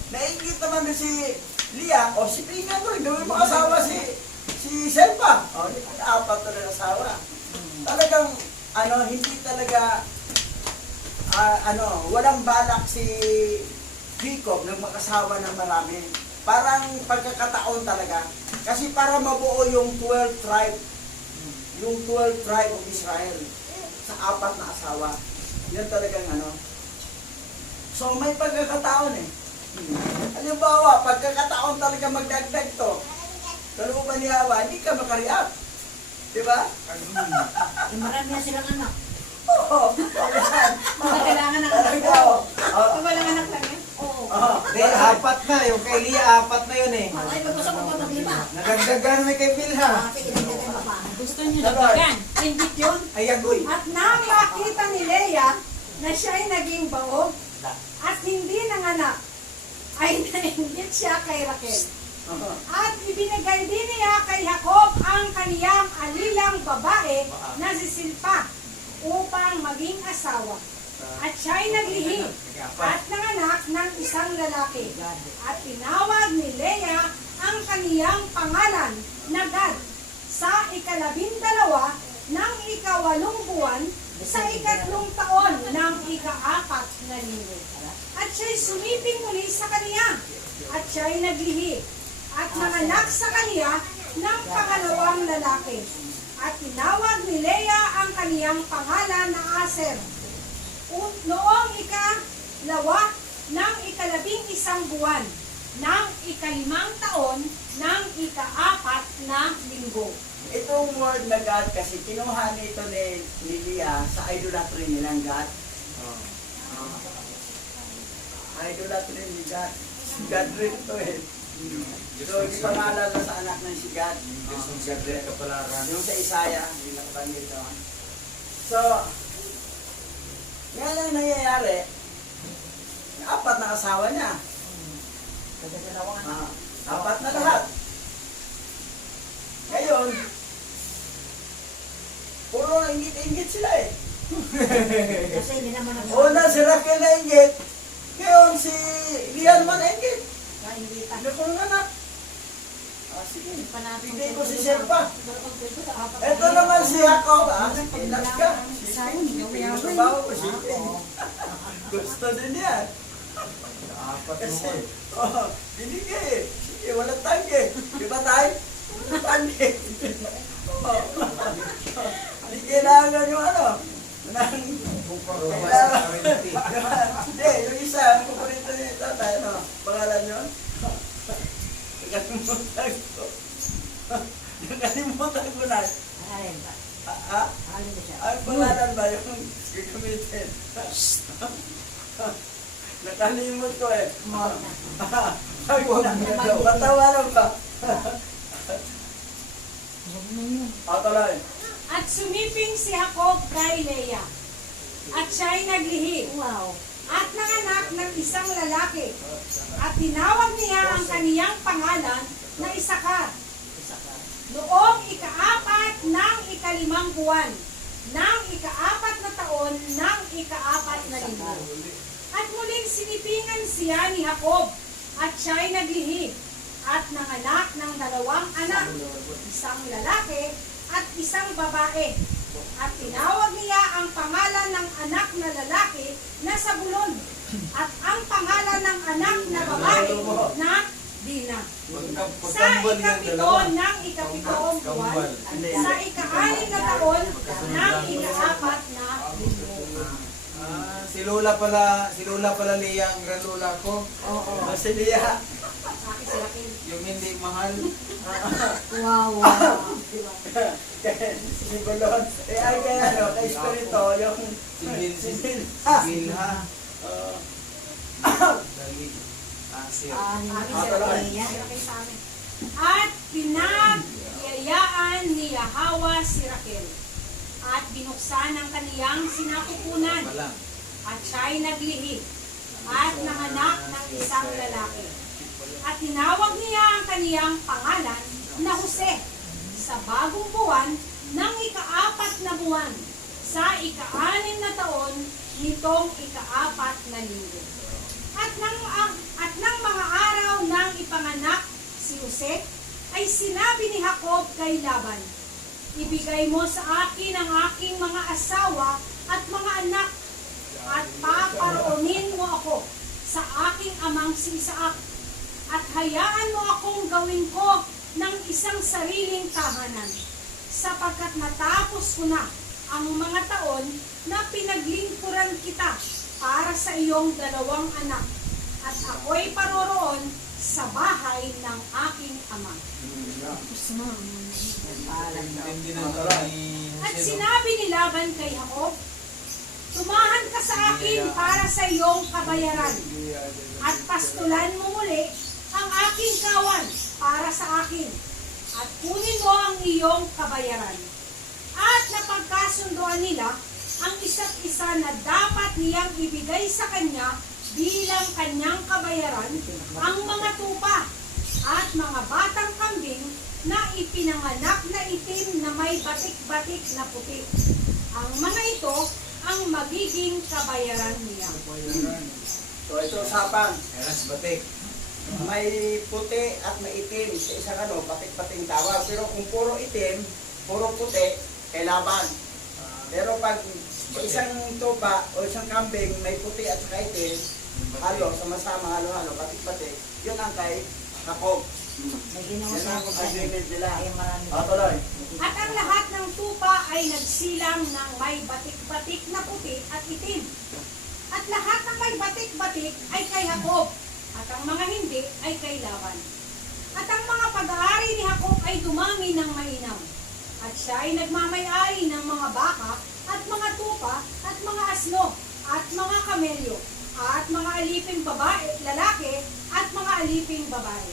nainggit naman din si Lia, o si Pina mo, doon yung asawa si Selpa. O, di ba, apat na rin asawa. Talagang, hindi talaga, walang balak si Jacob ng makasawa ng marami. Parang pagkakataon talaga. Kasi para mabuo yung 12 tribe, yung 12 tribe of Israel sa apat na asawa. Yan talagang So may pagkakataon eh. Halimbawa, pagkakataon talaga magdagdag to. Kalooban ni Hawa, hindi ka makariap. Diba? Marami na silang anak. Oo. Kailangan ng anak Talaga, daw. oo. Pag walang anak lang yan? Oo. Hindi, apat na. Yung kay Lia, apat na yun eh. Ay, mag-usap mo pa mag-lima. Nagagdagan may kay Bilha. Sige, nagdagan mo pa. Gusto niyo dagdagan. Ingit yun. Ay, agoy. At nang makita ni Leia na siya'y naging baog at hindi nanganak, ay nainggit siya kay Raquel. At ibinigay din niya kay Jacob ang kaniyang alilang babae na si Silpa upang maging asawa. At siya'y naglihi at nanganak ng isang lalaki. At tinawag ni Leia ang kaniyang pangalan na Gad sa 12 ng 8 buwan sa 3 taon ng 4 na linggo. At siya'y sumiping muli sa kaniya. At siya'y naglihi at nanganak sa kaniya ng pangalawang lalaki. At tinawag ni Leia ang kaniyang pangalan na Aser. Noong 12 ng 11 buwan ng 5 taon ng 4 na linggo. Itong word na God kasi kinuha nito ni Lia sa idolatry nilang God. Idolatry ni God. Si God rin ito eh. So, di pangalan na sa anak ng si God. Yung sa Isaiah, yung nakabanggit doon. So, yan ang nangyayari. Apat na asawa niya. Apat na lahat. Ngayon, puro ingit-ingit sila eh. Kasi hindi naman ako. Una si Raquel na ingit. Ngayon si Lia naman na ingit. Hindi pa. Hindi ko ng anak. Sige. Panapin Hindi ko si Sherpa. Ito naman si Jacob. Ilas ka. Trabaho ko siya. Gusto din yan. Kasi, binigay eh. Sige, walang tangge. Di ba tayo? Walang tangge. Hindi kailangan yung Hindi, yung isa, ang kukurito niya ito, pangalan yun? Nakalimutan ko. Nakalimutan ko na. Alin ba? Alin ba siya? Ang pangalan ba yung gagamitin? Nakalimut ko eh. Patawaran ba? Tuloy. At sumiping si Jacob kay Leia. At siya'y naglihi. Wow. At nanganak ng isang lalaki. At tinawag niya ang kaniyang pangalan na Isakar. Noong 4 ng 5 buwan ng 4 na taon ng 4 na linggo. At muling sinipingan siya ni Jacob. At siya'y naglihi. At nanganak ng 2 anak. Isang lalaki at isang babae. At tinawag niya ang pangalan ng anak na lalaki na Zabulon at ang pangalan ng anak na babae na Dina. Sa 7 ng 7 buwan, sa 6 na taon ng 4 na linggo. Si Lola pala Lia ang granola ko. Oo. Si Lia. Sa akin si Raquel. Yung hindi mahal. Wow. Si Bolon. Ay kaya kay Espirito, yung Si Bilha. Dali. Asir. Anim Amin na si siya. Raquel. Si Raquel sa amin. At pinagyayaan ni Yahawa si Raquel. At binuksan ang kaniyang sinapupunan. Walang. At siya'y naglihi. At nanganak ng isang lalaki. At tinawag niya ang kaniyang pangalan na Jose sa bagong buwan ng 4 na buwan sa sa ika-6 na taon nitong ika-4 na linggo. At nang mga araw nang ipanganak si Jose, ay sinabi ni Jacob kay Laban, ibigay mo sa akin ang aking mga asawa at mga anak, at paparoonin mo ako sa aking amang si Isaac, at hayaan mo akong gawin ko ng isang sariling tahanan, sapagkat natapos ko na ang mga taon na pinaglingkuran kita para sa iyong 2 anak, at ako'y paroroon sa bahay ng aking ama. Hindi na At sinabi ni Laban kay Jacob, tumahan ka sa akin para sa iyong kabayaran, at pastulan mo muli ang aking kawan para sa akin, at kunin mo ang iyong kabayaran. At napagkasundoan nila ang isa't isa na dapat niyang ibigay sa kanya bilang kanyang kabayaran ang mga tupa at mga batang kambing na ipinanganak na itim na may batik-batik na puti. Ang mga ito ang magiging kabayaran niya. So ito usapan. Eras batik. May puti at may itim sa isang patik-pating tawag. Pero kung puro itim, puro puti, kay Laban. Pero pag isang tupa o isang kambing may puti at saka itim, halo, sama-sama, halo-halo, batik-batik, yun ang kay Jacob. May ginawa Yan sa ang agreement nila. Ay, marami. Tuloy. At ang lahat ng tupa ay nagsilang ng may batik-batik na puti at itim. At lahat ng may batik-batik ay kay Jacob, at ang mga hindi ay kay Laban. At ang mga pag-aari ni Jacob ay dumami ng mainam. At siya ay nagmamay-ari ng mga baka at mga tupa at mga asno at mga kamelyo at mga aliping babae, lalaki at mga aliping babae.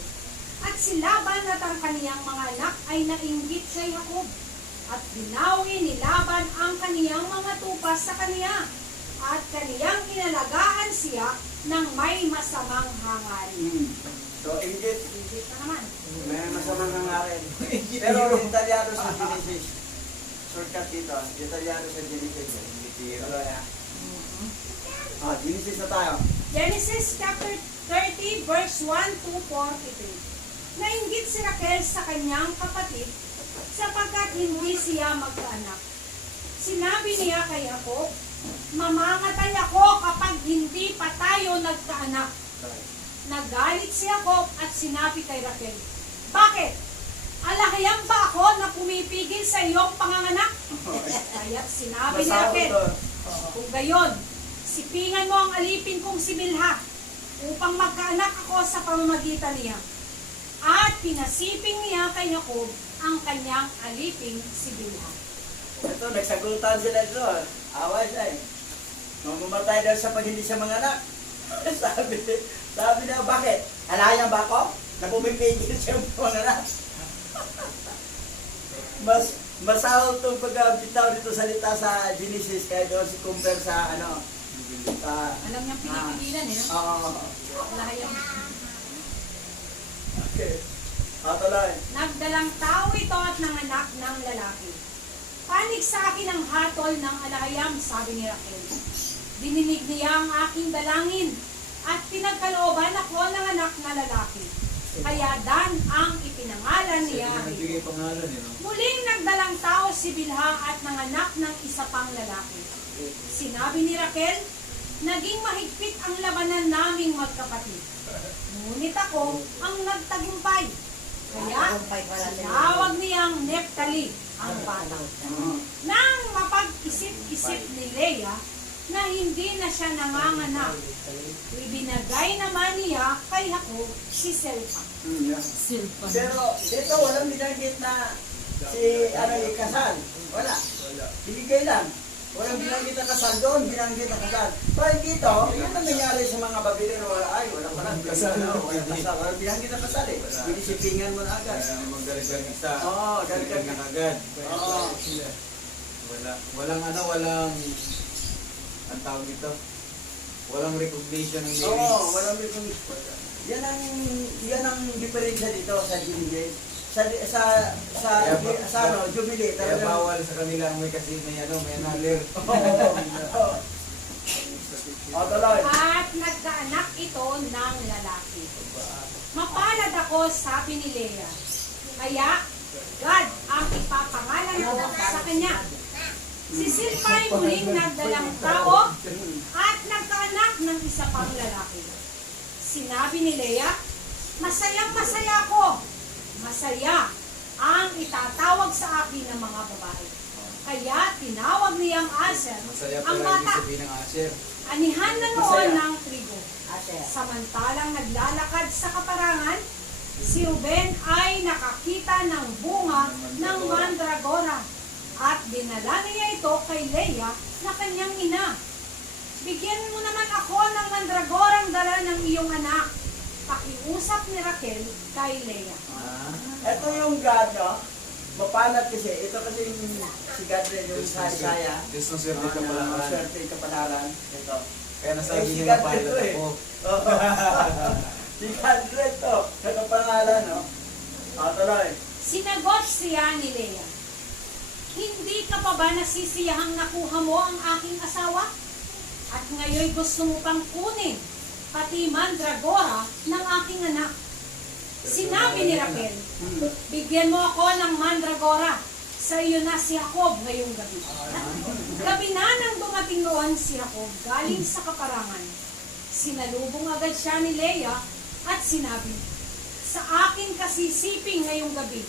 At si Laban at ang kaniyang mga anak ay nainggit kay Jacob, at binawi ni Laban ang kaniyang mga tupa sa kaniya, at kaniyang inalagaan siya ng may masamang hangarin. So, inggit, Inggit na naman. may masamang nangarin. Pero detalyado sa Genesis. Shortcut dito, detalyado sa Genesis. Tuloy ha. Genesis na tayo. Genesis chapter 30 verse 1 to 43. Nainggit si Raquel sa kanyang kapatid sapagkat hindi siya magkaanak. Sinabi niya kay Jacob, mamamatay ako kapag hindi pa tayo nagkaanak. Nagalit si Jacob at sinabi kay Raquel, bakit? Alahayan ba ako na pumipigil sa iyong panganganak? Kaya't sinabi ni Raquel, kung gayon, sipingan mo ang alipin kong si Bilha upang magkaanak ako sa pamamagitan niya. At pinasiping niya kay Jacob ang kanyang aliping si Bilha. Ito, nagsagutan sila ito. Away siya eh. Mamamatay daw sa pag hindi siya mga anak. sabi na, bakit? Alayan ba ako? Na pumipigil siya mga anak. Masahol itong pag-bitaw dito salita sa Genesis kaya doon si compare sa Alam niyang pinipigilan eh, no? Oo. Alahayan. Okay. Tuloy. Nagdalang tao ito at nanganak ng lalaki. Panig sa akin ang hatol ng alahayam, sabi ni Raquel. Dininig niya ang aking dalangin at pinagkalooban ako ng anak na lalaki. Kaya Dan ang ipinangalan niya. Nagbigay pangalan eh, no? Muling nagdalang tao si Bilha at nanganak ng isa pang lalaki. Sinabi ni Raquel, naging mahigpit ang labanan naming magkapatid. Ngunit ako ang nagtagumpay. Kaya tinawag niyang Neftali ang bata. Nang mapag-isip-isip ni Leah na hindi na siya nanganganak, ibinagay naman niya kay Jacob si Silpa. Pero dito walang binanggit na si ikasal. Wala. Binigay lang. Walang binanggit na kasal doon, binanggit na kasal. Pero dito, yun ang nangyari sa mga Babilero. Wala pa lang. Kasal na, Walang kasal. Walang binanggit na kasal eh. Binisipingan mo na agad. Kaya naman galit-galit isa. Oo, galit-galit. Na agad. Oo. Walang ang tawag dito? Walang recognition ng Oo, walang recognition. Yan ang diferensya dito sa Genesis. sa ano, Jubilee. Kaya Talagang, bawal sa kanila may kasi may another. O, tuloy. At nagkaanak ito ng lalaki. Mapalad ako, sabi ni Leah. Kaya, God ang ipapangalan ko sa kanya. Si Silpa'y muling nagdalang tao at nagkaanak ng isa pang lalaki. Sinabi ni Leah, masayang masaya ko. Masaya ang itatawag sa akin ng mga babae. Kaya tinawag niyang Aser Masaya ang pala ibig bata. sabihin ng Asher. Anihan na noon Masaya. ng trigo. Samantalang naglalakad sa kaparangan, si Ruben ay nakakita ng bunga ng mandragora at dinala niya ito kay Leah na kanyang ina. Bigyan mo naman ako ng mandragorang dala ng iyong anak. Pakiusap ni Raquel kay Leah. Ito yung God, no? Mapalad kasi. Ito kasi yung si God rin, yung sa Isaiah. Diyos ng swerte ka pala. Swerte yung kapalaran. Ito. Kaya nasabi Si niya God mapalad ito eh. ako. Oo. Si God rin to. Sa pangalan, no? O, tuloy. Sinagot siya ni Leah, hindi ka pa ba nasisiyahang nakuha mo ang aking asawa? At ngayon gusto mo pang kunin pati mandragora ng aking anak. Sinabi ni Raquel, bigyan mo ako ng mandragora. Sa iyo na si Jacob ngayong gabi. Gabi na nang dumating noon si Jacob galing sa kaparangan. Sinalubong agad siya ni Leah at sinabi, sa akin kasisiping ngayong gabi.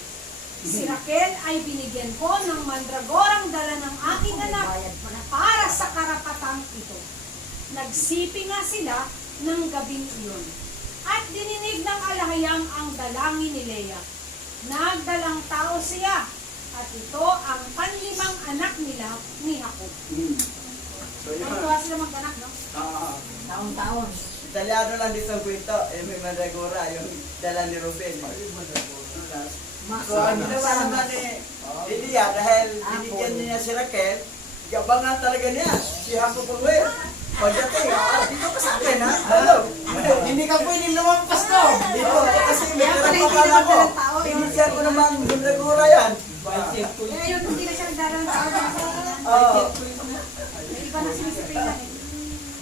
Si Raquel ay binigyan ko ng mandragorang dala ng aking anak para sa karapatang ito. Nagsiping nga sila ng gabing iyon. At dininig ng alahayam ang dalangin ni Leah. Nagdalang tao siya. At ito ang panlimang anak nila ni Jacob. So, yun. Tuwa sila mag-anak, no? Taon-taon. Italiano lang dito ang kwento. May mandragora, yung dala ni Ruben. So, ang ginawa naman ni Leah, dahil binigyan niya si Raquel, gabangan talaga niya. Si Jacob Paguel. Pagdating, dito ka sa akin, ha? Hello. Hindi ka pwede lumampas to. Dito, kasi may karapatan ako. Binigyan ko naman mandragora yan. Kaya yun, hindi na siya nagdalang tao. Oo. May iba na sinisipilan.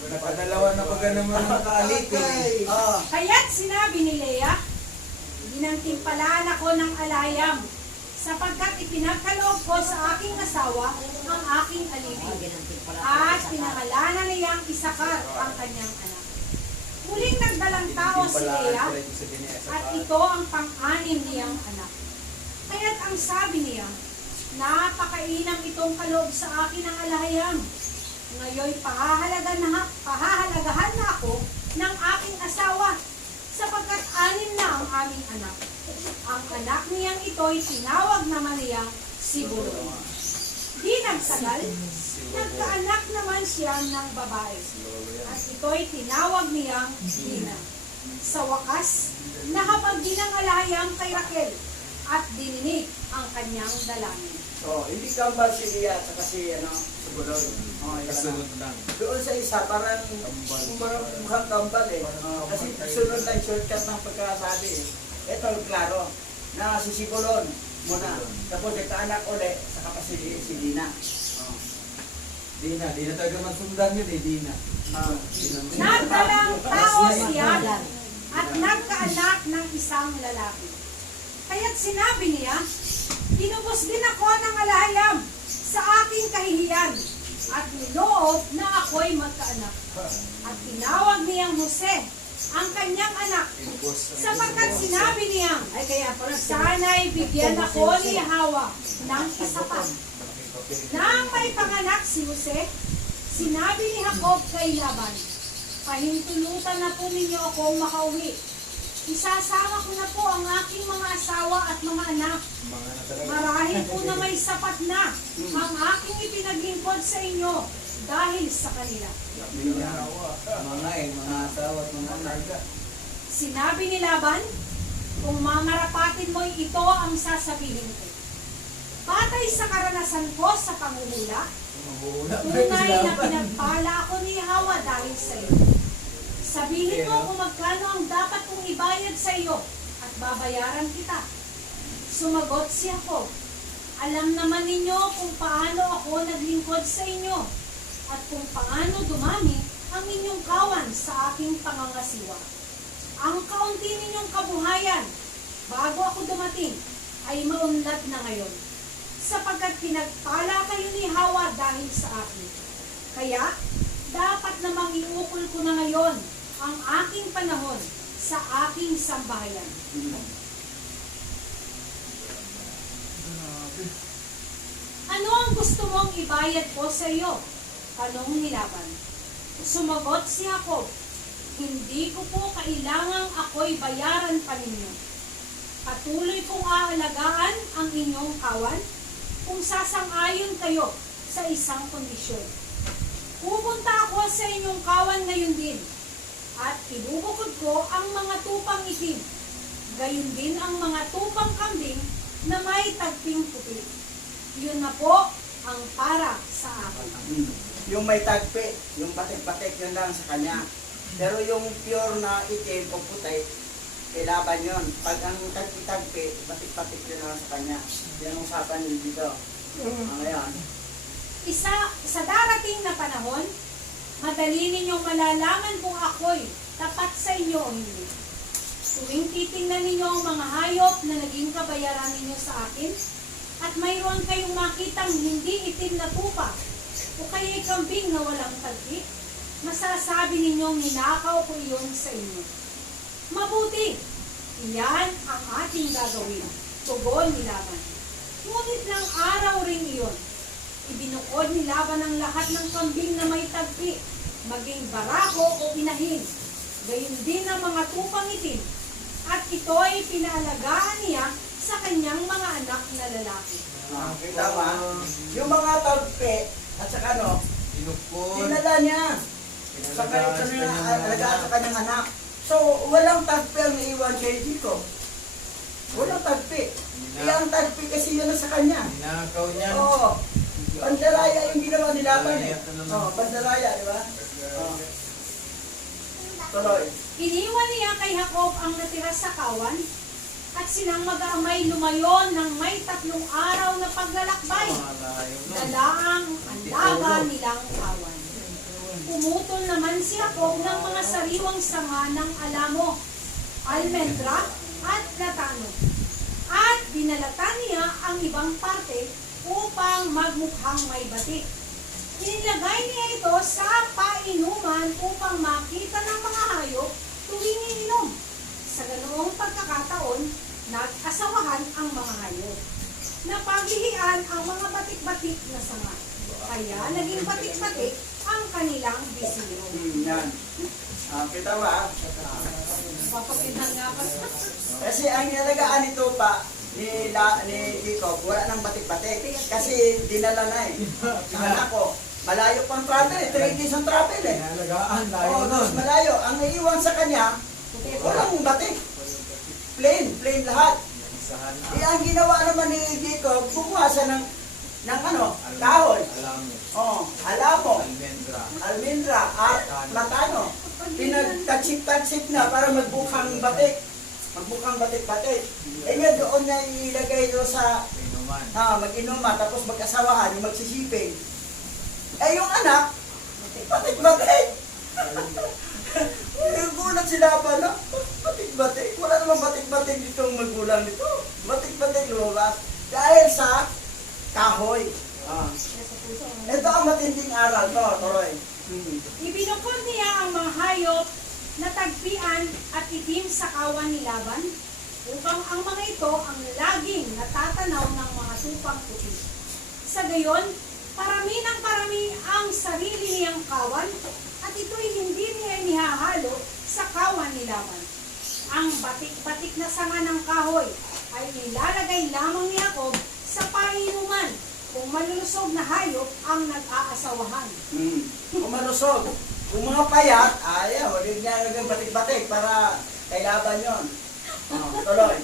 Nakadalawa na pag naman nakaalipin. Oo. Kaya't sinabi ni Leah, ginantimpalaan ako ng alayam, sapagkat ipinagkaloob ko sa aking asawa ang aking alipin. At pinangalanan niyang Isakar ang kanyang anak. Muling nagdalang tao si Leah, at ito ang pang-anim niyang anak. Kaya't ang sabi niya, napakainam itong kaloob sa akin ng alayam. Ngayon pahahalagahan na ako ng aking asawa, sapagkat anim na ang aming anak. Ang anak niyang ito'y tinawag naman niyang Sibulon. Di nagtagal, nagkaanak naman siya ng babae. At ito'y tinawag niyang Dina. Sa wakas, nakapagdi ng alayam kay Raquel at dininig ang kanyang dalangin. So, hindi kambal si Leah at si Sibulon. Kasunod lang. Doon sa isa, parang mukhang kambal eh. Kasi sunod lang shortcut ng pagkasabi eh. Ito, klaro, na si Sibulon muna. Tapos nagkaanak ulit, saka pa si Dina. Dina talaga man sundan yun eh, Dina. Nagdalang tao siya at nagkaanak ng isang lalaki. Kaya't sinabi niya, inubos din ako ng alayam sa aking kahihiyan at niloob na ako'y magkaanak. At tinawag niyang Jose, ang kanyang anak, sapagkat sinabi niya, Ay, kaya pala sana'y bigyan ako ni Hawa ng isa pa. Nang may panganak si Jose, sinabi ni Jacob kay Laban, pahintulutan na po ninyo akong makauwi. Isasama ko na po ang aking mga asawa at mga anak. Marahil po na may sapat na ang aking ipinaglingkod sa inyo dahil sa kanila. Mga asawa at mga anak. Sinabi ni Laban, kung mamarapatin mo ito ang sasabihin ko. Batay sa karanasan ko sa panguhula, tunay na pinagpala ako ni Hawa dahil sa iyo. Sabihin mo kung magkano ang dapat kong ibayad sa iyo at babayaran kita. Sumagot si Jacob, alam naman ninyo kung paano ako naglingkod sa inyo at kung paano dumami ang inyong kawan sa aking pangangasiwa. Ang kaunti ninyong kabuhayan bago ako dumating ay maunlad na ngayon, sapagkat pinagpala kayo ni Hawa dahil sa akin. Kaya, dapat namang iukol ko na ngayon ang aking panahon sa aking sambahayan. Ano ang gusto mong ibayad ko sa iyo? Tanong ni Laban. Sumagot si Jacob, hindi ko po kailangang ako'y bayaran pa ninyo. Patuloy kong aalagaan ang inyong kawan kung sasang-ayon kayo sa isang kondisyon. Pupunta ako sa inyong kawan ngayon din at ibubukod ko ang mga tupang itim, gayon din ang mga tupang kambing na may tagping puti. Yun na po ang para sa akin. Yung may tagpi, yung batik-batik, yun lang sa kanya. Pero yung pure na itim o puti, kailaban yun. Pag ang tagpi-tagpi, batik-batik yun lang sa kanya. Yan ang usapan yun dito. Ngayon, Sa darating na panahon, madali ninyong malalaman kung ako'y tapat sa inyo o hindi. Tuwing titingnan ninyo ang mga hayop na naging kabayaran ninyo sa akin, at mayroon kayong makitang hindi itim na tupa, o kaya'y kambing na walang tagpi, masasabi ninyong ninakaw ko iyon sa inyo. Mabuti, iyan ang ating gagawin, tugon ni Laban. Ngunit ng araw rin iyon, ibinukod ni Laban ang lahat ng kambing na may tagpi, maging barako o inahin, gayon din ang mga tupang itim, at ito ay pinaalagaan niya sa kanyang mga anak na lalaki. kita ba? Yung mga tagpi, at saka ano, Inukod. dinala niya sa alagaan sa kanyang anak. So, walang tagpi ang naiwan kay Jacob. Walang tagpi. Kaya ang tagpi kasi yun na sa kanya. Ninakaw niya. Oo. Bandaraya yung ginawa ni Laban eh. Oo, bandaraya, di ba? Oo. Tuloy. Iniwan niya kay Jacob ang natira sa kawan, at silang mag-aamay lumayon ng may 3 araw na paglalakbay. Dalaang ang laban nilang kawan. Pumutol naman si Jacob ng mga sariwang sanga ng alamo, almendra at platano. At binalatan niya ang ibang parte upang magmukhang may batik. Inilagay niya ito sa painuman upang makita ng mga hayop tuwing ininom. Sa ganoong pagkakataon, nag-asawahan ang mga hayop. Napaglihian ang mga batik-batik na sanga. Kaya naging batik-batik ang kanilang bisiro. Yan. Kita ba? Papakitan nga pa. Kasi ang nalagaan nito pa ni Jacob, wala nang batik-batik. Kasi dinala na eh. Sa anak ko, malayo pang travel eh. 3 days ang travel eh. Pinalagaan, layo Oo, nun. malayo. Ang naiwan sa kanya, walang batik. Plain lahat. Isahan na. Eh, ang ginawa naman ni Jacob, kumuha siya ng kahoy. Alam mo. Oh, alamo, Almendra. almendra, at platano. Pinagtagsip-tagsip na para magbukhang batik. Magbukhang batik-batik. Eh nga doon niya ilagay doon sa Pinuman. mag-inuma, tapos mag-asawahan, yung magsisiping. Eh yung anak, batik-batik. Gulat sila pa na, batik-batik. Wala namang batik-batik ditong magulang dito. Batik-batik lumabas. Dahil sa kahoy. Ito ang matinding aral to, Toroy. Ibinukod niya ang mga hayop na tagpian at itim sa kawan ni Laban, upang ang mga ito ang laging natatanaw ng mga tupang puti. Sa gayon, parami ng parami ang sarili niyang kawan, at ito'y hindi niya inihahalo sa kawan ni Laban. Ang batik-batik na sanga ng kahoy ay nilalagay lamang ni Jacob sa painuman kung malulusog na hayop ang nag-aasawahan. Kung malusog, kung mga payat, ayaw, huwag niya naging batik-batik para kay Laban yun. Tuloy.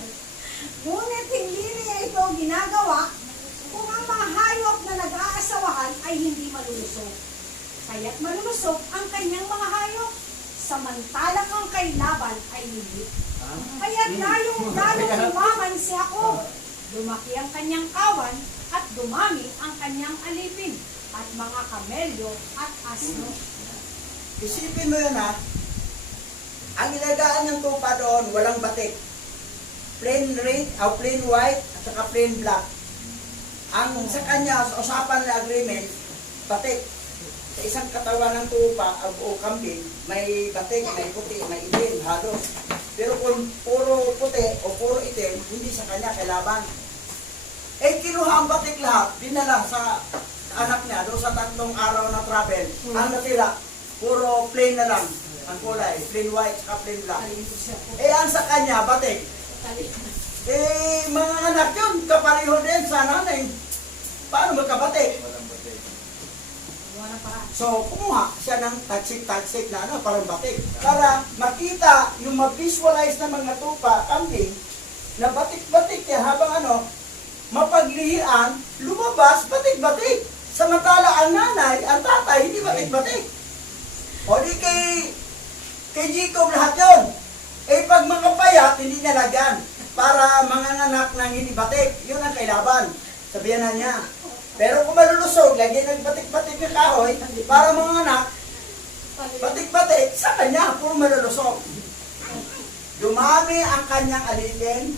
Ngunit hindi niya ito ginagawa kung ang mga hayop na nag-aasawahan ay hindi malulusog. Kaya't malulusog ang kanyang mga hayop, samantalang ang kay Laban ay hindi. Kaya't lalong umaman si Jacob Lumaki ang kanyang kawan at dumami ang kanyang alipin at mga kamelyo at asno. Isipin mo yun ha. Ang ilagaan ng tupa doon, walang batik. Plain red, plain white, at saka plain black. Ang sa kanya, sa usapan na agreement, batik. Sa isang katawan ng tupa o kambing, may batik, may puti, may itim, halos. Pero kung puro puti o puro itim, hindi sa kanya kailaban. Eh, kinuha ang batik lahat, dinala sa anak niya, doon sa 3 araw na travel. Ang natira, puro plain na lang ang kulay, plain white, saka plain black. Eh, ang sa kanya, batik. Eh, mga anak yun, kapareho din sa nanay. Paano magkabatik? Walang batik. Wala pa. So, kumuha siya ng tagsik-tagsik na parang batik. Para makita yung ma-visualize ng mga tupa, kambing, na batik-batik yan habang mapaglihian, lumabas, batik-batik. Samantala ang nanay, ang tatay, hindi batik-batik. O di kay Jacob lahat yun. Eh pag mga payat, hindi niya lagyan. Para mga anak ng hindi batik, yun ang kailaban. Sabihan na niya. Pero kung malulusog, lagyan ng batik-batik ng kahoy, para mga anak, batik-batik, sa kanya, puro malulusog. Dumami ang kanyang alipin.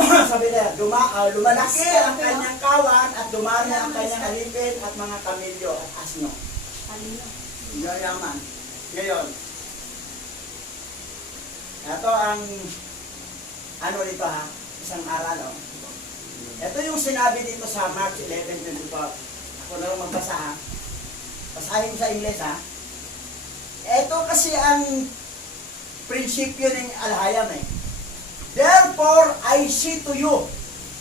Sabi na, lumalaki ang kanyang kawan at dumami ang kanyang alipin at mga kamilyo at asno. Yayaman. Ngayon, ito ang dito ha, isang aral o. Ito yung sinabi dito sa Mark 11:24. Ako na lang magbasa ha. Basahin ko sa Ingles ha. Ito kasi ang prinsipyo ng alhayam eh. Therefore, I say to you,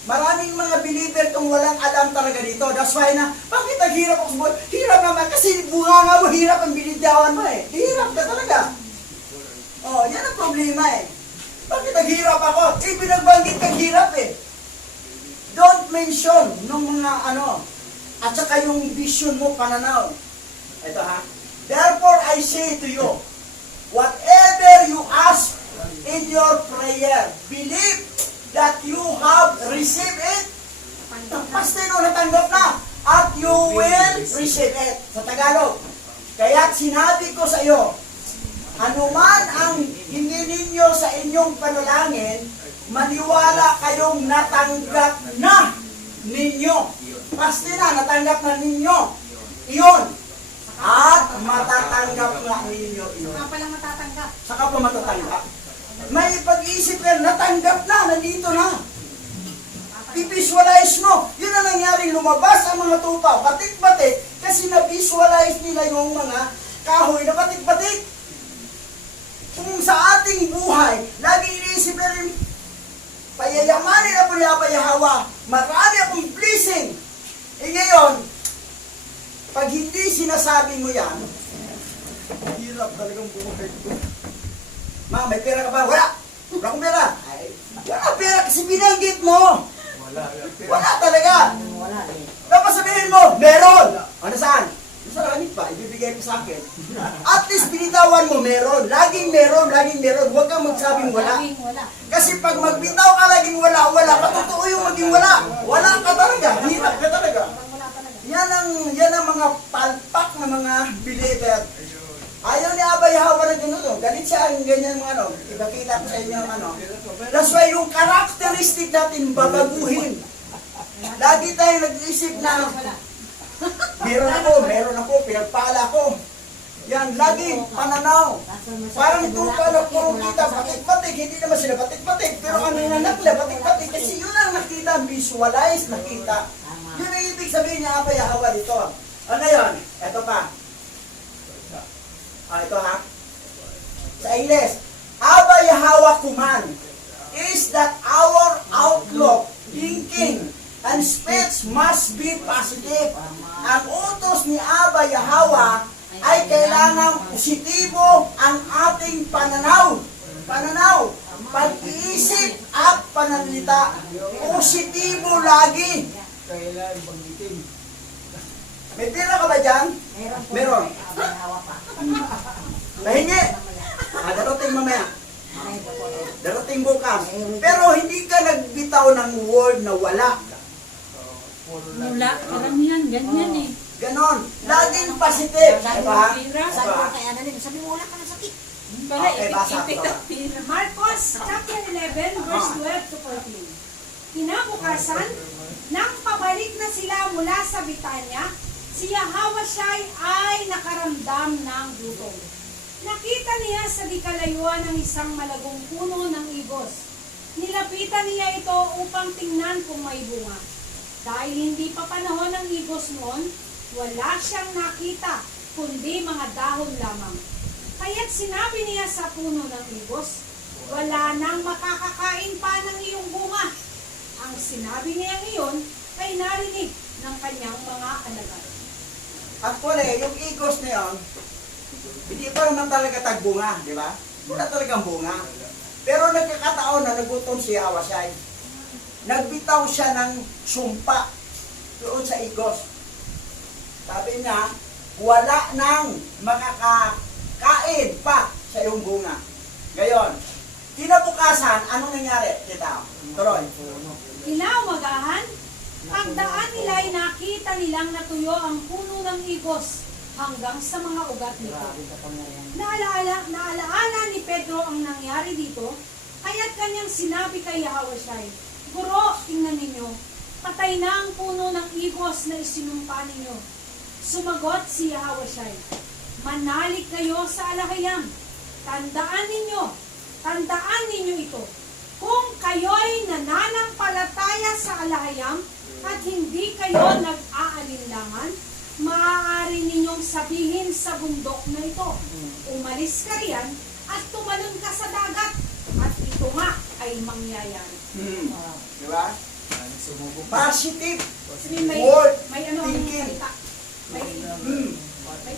maraming mga believer tong walang alam talaga dito. That's why na, bakit naghirap ako sa buhay? Hirap naman, kasi bunga nga mo, hirap ang binidyawan mo eh. Hirap ka talaga. Oh, yan ang problema eh. Bakit naghirap ako? Eh, pinagbanggit kang hirap eh. Don't mention nung mga at saka yung vision mo, pananaw. Ito ha. Therefore, I say to you, whatever you ask in your prayer, believe that you have received it. Pastino, natanggap na. At you will receive it. Sa Tagalog. Kaya't sinabi ko sa iyo, anuman ang hindi ninyo sa inyong panalangin, maniwala kayong natanggap na ninyo. Pastino, natanggap na ninyo. Iyon. At matatanggap nga ninyo iyon. Saka pala matatanggap. Saka pa matatanggap. May pag-iisip yan, natanggap na, nandito na. I-visualize mo. Yun ang nangyaring lumabas ang mga tupa. Batik-batik, kasi na-visualize nila yung mga kahoy na batik-batik. Kung sa ating buhay, lagi iniisip na rin, payayamanin ako ni Abba Yahawa, marami akong blessing. Eh ngayon, pag hindi sinasabi mo yan, hirap talagang buhay ko. Ma, may pera ka ba? Wala! Wala akong pera! Ay, wala pera kasi binanggit mo! Wala talaga! Wala eh. Dapat sabihin mo, meron! Ano saan? Sa langit pa, ibibigay mo sa akin. At least binitawan mo, meron. Laging meron, laging meron. Huwag kang magsabing wala. Laging wala. Kasi pag magbitaw ka laging wala, patotoo yung maging wala. Wala ka talaga, hirap ka talaga. Wala talaga. Yan ang mga palpak na mga believer. Ayaw ni Abba Yahawa na gano'n. Galit siya ang ganyan mga Ipakita ko sa inyo ang That's why yung characteristic natin babaguhin. Lagi tayo nag-iisip na meron ako, pinagpala ko. Yan, lagi pananaw. Parang tupa na puro kita, batik-batik. Hindi naman sila batik-batik. Pero ang nanganak na batik-batik. Kasi yun ang nakita, visualize, nakita. Yun ang ibig sabihin niya Abba Yahawa dito. Ano yun? Ito pa. Ito ha. Sa Ingles, Abba Yahawa command is that our outlook, thinking, and speech must be positive. Ang utos ni Abba Yahawa ay kailangan positibo ang ating pananaw. Pananaw, pag-iisip at pananalita. Positibo lagi. Kailangan banggitin. May pera ka ba dyan? Meron po. Meron. Hawa pa. Nahingi. Darating mamaya. Meron po. Darating bukas. Pero hindi ka nagbitaw ng word na wala. Wala, karamihan, ganyan eh. Ganon. Laging positive. Diba? Sabi ko kay Annalyn, sabi mo wala ka ng sakit. Pala, Okay, basa ipit ko. ang pira. Marcos chapter 11 verse 12 to 14. Kinabukasan, nang pabalik na sila mula sa Bitanya, si Yahawashai ay nakaramdam ng gutom. Nakita niya sa di kalayuan ng isang malagong puno ng igos. Nilapitan niya ito upang tingnan kung may bunga. Dahil hindi pa panahon ng igos noon, wala siyang nakita, kundi mga dahon lamang. Kaya't sinabi niya sa puno ng igos, wala nang makakakain pa ng iyong bunga. Ang sinabi niya iyon ay narinig ng kanyang mga alagad. Actually, yung igos na yun, hindi pa naman talaga tagbunga, di ba? Wala talagang bunga. Pero nagkakataon na nagutom si Yahawashai. Nagbitaw siya ng sumpa doon sa igos. Sabi niya, wala nang makakakain pa sa iyong bunga. Ngayon, kinabukasan, anong nangyari? Kita, tuloy. Kinaumagahan, pagdaan nila ay nakita nilang natuyo ang puno ng igos hanggang sa mga ugat nito. Naalaala ni Pedro ang nangyari dito, kaya't kanyang sinabi kay Yahawashai, Guro, tingnan ninyo, patay na ang puno ng igos na isinumpa ninyo. Sumagot si Yahawashai, manalig kayo sa alahayam. Tandaan ninyo ito. Kung kayo'y nananampalataya sa alahayam at hindi kayo nag-aalinlangan, maaari ninyong sabihin sa bundok na ito, umalis ka riyan at tumalon ka sa dagat, at ito nga ay mangyayari. Di ba? Sumubok. Positive May word ano ang thinking. salita. May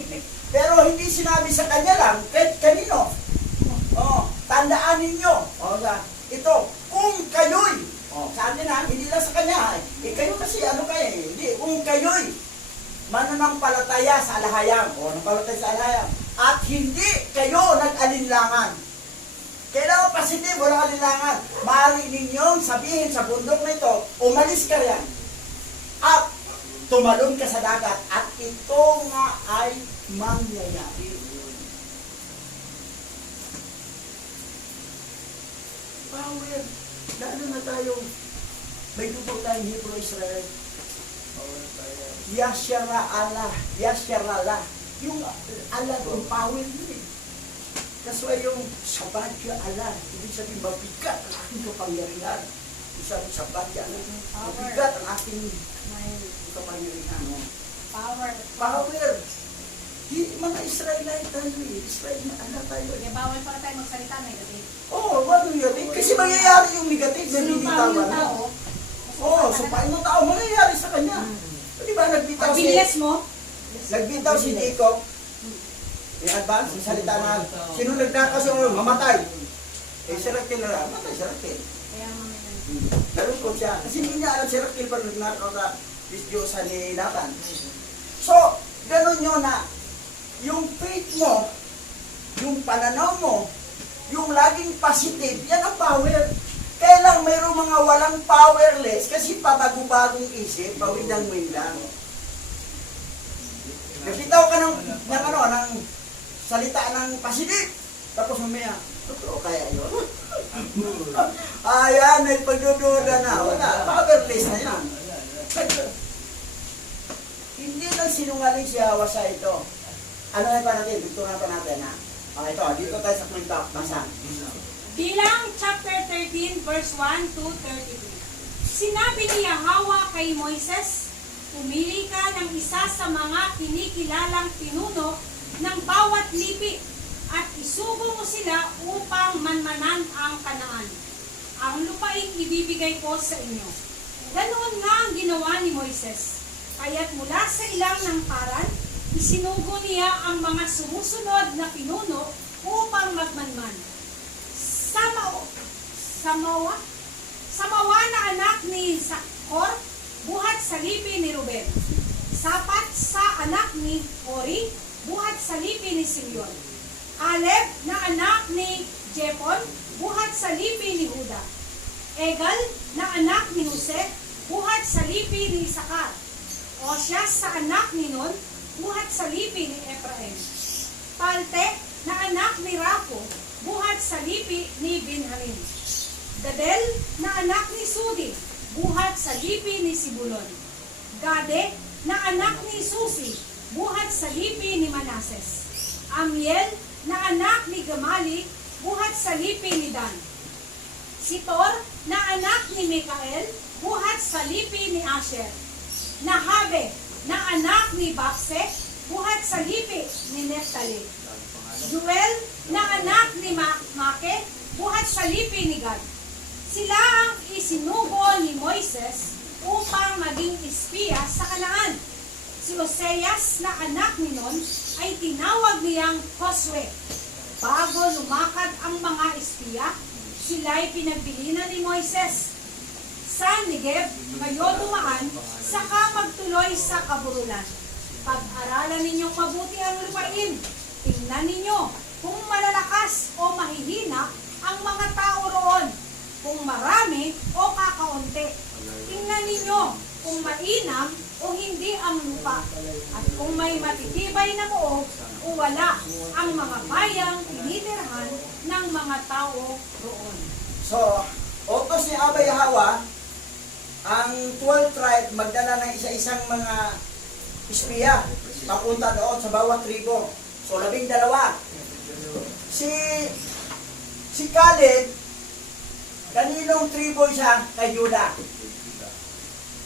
effect. Pero hindi sinabi sa kanya lang, kahit kanino. Tandaan ninyo. Ito, kung kayo'y, sa atin ha, hindi lang sa kanya, kayo kasi ano kayo, hindi, kung kayo'y mananampalataya sa alahayam, nampalataya sa alahayam, at hindi kayo nag-alinlangan. Kailangan positive, walang alinlangan. Maaari ninyong sabihin sa bundok na ito, umalis ka riyan, at tumalon ka sa dagat, at ito nga ay mangyayari. Power. Lalo na tayong may dugo tayong Hebrew Israel. Yashara Allah. Yashara Allah. Yung Allah doon, power yun eh. Kasi yung sabadya Allah, ibig sabihin mabigat ang ating kapangyarihan. Ibig sabihin sabadya Allah, mabigat ang ating kapangyarihan. Power. Power. Di, mga Israelite tayo eh. Israel na Allah tayo eh. Kaya bawal pala tayo magsalita negative. Ano yun eh? Kasi mangyayari yung negative na Sinumpaw yung tao. sumpain ng tao, mangyayari sa kanya. Di ba, nagbitaw Pag-bilyas mo, si Jacob, in advance, yung salita na, sino nagdakas yung mamatay? Si Raquel na, matay si Raquel. kaya mamaya. Nalungkot siya. Kasi hindi niya alam si Raquel pa nagnakaw sa Diyos ni Laban. So, ganun yun na, yung faith mo, yung pananaw mo, yung laging positive, yan ang power. Kaya lang mayroong mga walang powerless kasi pabago-bagong isip, pawindang-windang. Nagbitaw ka ng salita ng positive, tapos mamaya, totoo kaya yun? Ayan, may pagdududa na. Wala, powerless na yan. Hindi lang sinungaling si Yahawashai ito. Ano na pa natin? Dugtungan pa natin ha. Ito, dito tayo sa kwento. Basa. Bilang chapter 13 verse 1 to 32. Sinabi ni Yahweh kay Moises, pumili ka ng isa sa mga kinikilalang pinuno ng bawat lipi at isugo mo sila upang manmanan ang Kanaan. Ang lupaing ibibigay ko sa inyo. Ganoon nga ang ginawa ni Moises. Kaya't mula sa ilang ng paran, isinugo niya ang mga sumusunod na pinuno upang magmanman. Samawa na anak ni Sakor, buhat sa lipi ni Ruben. Sapat sa anak ni Hori, buhat sa lipi ni Simeon. Aleb na anak ni Jepon, buhat sa lipi ni Huda. Egal na anak ni Jose, buhat sa lipi ni Isakar. Osyas sa anak ni Nun, buhat sa lipi ni Ephraim. Palte na anak ni Rapo, buhat sa lipi ni Benjamin. Gadel na anak ni Sudi, buhat sa lipi ni Sibulon. Gade na anak ni Susi, buhat sa lipi ni Manases. Amiel na anak ni Gamali, buhat sa lipi ni Dan. Sitor na anak ni Mikael, buhat sa lipi ni Asher. Nahabe na anak ni Bakse, buhat sa lipi ni Neftali. Joel na anak ni Make, buhat sa lipi ni Gad. Sila ang isinugo ni Moises upang maging espiya sa Kanaan. Si Oseas na anak ni Nun ay tinawag niyang Josue. Bago lumakad ang mga espiya, sila'y pinagbilinan ni Moises. Sa Negev, kayo dumaan, saka magtuloy sa kaburulan. Pag-aralan ninyong mabuti ang lupain. Tingnan ninyo kung malalakas o mahihina ang mga tao roon, kung marami o kakaunti. Tingnan ninyo kung mainam o hindi ang lupa, at kung may matitibay na buo o wala ang mga bayang tinitirhan ng mga tao roon. So, utos ni Abay Hawa, ang 12 tribe magdala ng isa-isang mga espiya papunta doon sa bawat tribo. So, 12. Si Caleb, kaninong tribo siya? Kay Juda.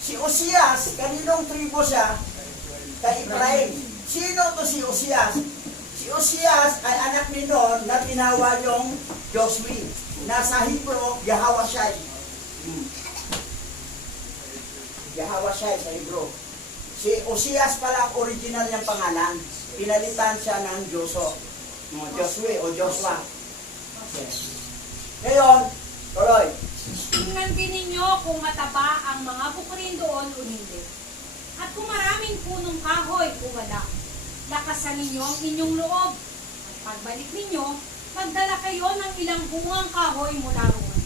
Si Osias, kaninong tribo siya? Kay Ephraim. Sino to si Osias? Si Osias ay anak ni Nun na tinawag yung Josue. Nasa Hebro, Yahawashai. Yahawashai sa Hebro. Si Osias pala ang original niyang pangalan. Pinalitan siya ng Josue o Joshua. Ngayon, tuloy. Tingnan din ninyo kung mataba ang mga bukurin doon o hindi. At kung maraming punong kahoy o wala, lakasan ninyo ang inyong loob. At pagbalik ninyo, magdala kayo ng ilang bungang kahoy mula roon.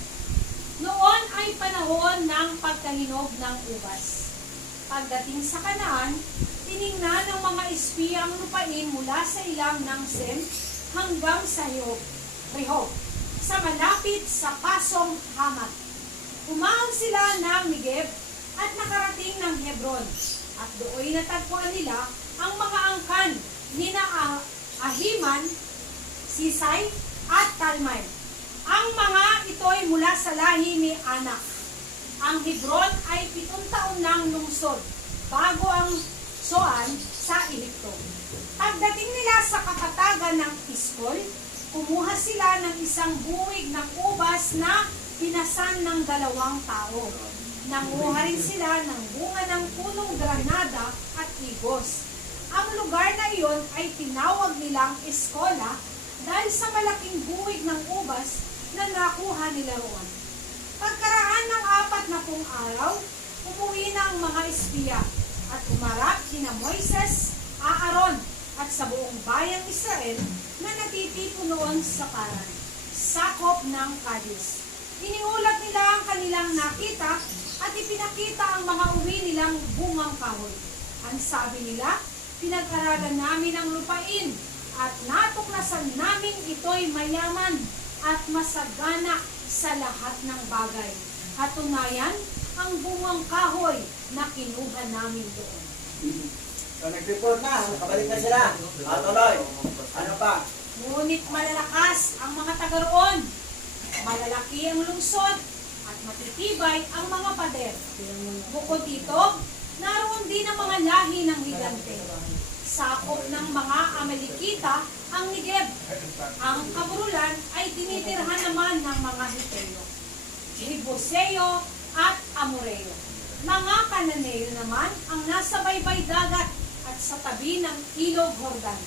Noon ay panahon ng pagkahinog ng ubas. Pagdating sa Kanaan, tiningnan ng mga espiya ang lupain mula sa ilang ng Sem hanggang sa Rehob, sa malapit sa pasong Hamat. Umahon sila ng Negev at nakarating ng Hebron, at doon natagpuan nila ang mga angkan ni Ahiman, Sisay at Talmay. Ang mga ito'y mula sa lahi ni Anak. Ang Hebron ay 7 taon nang lungsod bago ang Soan sa Ehipto. Pagdating nila sa kapatagan ng Iskol, kumuha sila ng isang buwig ng ubas na pinasan ng 2 tao. Nanguha rin sila ng bunga ng punong granada at igos. Ang lugar na iyon ay tinawag nilang Eskola dahil sa malaking buwig ng ubas na nakuha nila roon. Pagkaraan ng 40 araw, umuwi na ang mga espiya at umarap kina Moises, Aaron at sa buong bayang Israel na natitipo noon sa Paran, sakop ng Kadis. Iniulat nila ang kanilang nakita at ipinakita ang mga uwi nilang bungang kahoy. Ang sabi nila, pinag-aralan namin ang lupain at natuklasan namin ito'y mayaman at masagana sa lahat ng bagay. Katunayan, ang bungang kahoy na kinuha namin doon. So, nag-report na. Nakabalik na sila. Tuloy. Ano pa? Ngunit malalakas ang mga taga roon. Malalaki ang lungsod at matitibay ang mga pader. Bukod dito, naroon din ang mga lahi ng higante. Sakop ng mga Amalekita ang Negev. Ang kaburulan ay tinitirhan naman ng mga Hiteo, Jebuseo at Amoreo. Mga Kananeo naman ang nasa baybay dagat at sa tabi ng ilog Jordan.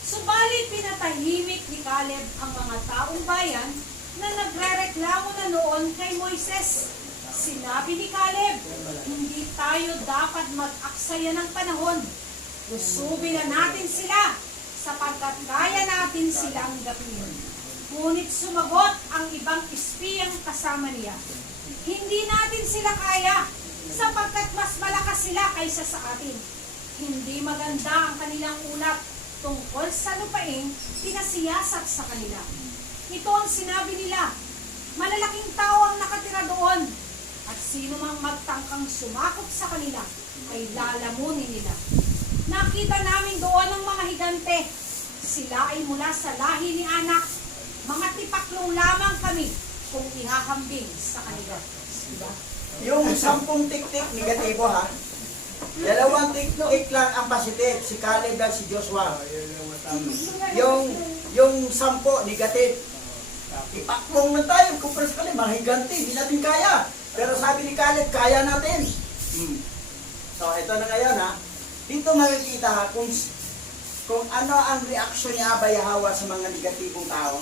Subalit pinatahimik ni Caleb ang mga taong bayan na nagrereklamo na noon kay Moises. Sinabi ni Caleb, hindi tayo dapat mag-aksaya ng panahon. Lusubin na natin sila sapagkat kaya natin silang gapin. Ngunit sumagot ang ibang espiyang kasama niya. Hindi natin sila kaya sapagkat mas malakas sila kaysa sa atin. Hindi maganda ang kanilang ulat tungkol sa lupaing pinasiyasat sa kanila. Ito ang sinabi nila, malalaking tao ang nakatira doon at sino mang magtangkang sumakop sa kanila ay lalamunin nila. Nakita namin doon ang mga higante. Sila ay mula sa lahi ni Anak. Mga tipaklong lamang kami kung ihahambing sa kanila. Diba? Yung 10 tik-tik, negatibo ha. 2 tik-tik lang ang positive, si Caleb at si Joshua. Yung 10, negative. Ipaklong na tayo, kumpres ka mga higante, hindi natin kaya. Pero sabi ni Caleb, kaya natin. So, ito na ngayon ha. Dito makikita ha, kung ano ang reaksyon ni Abba Yahweh sa mga negatibong tao.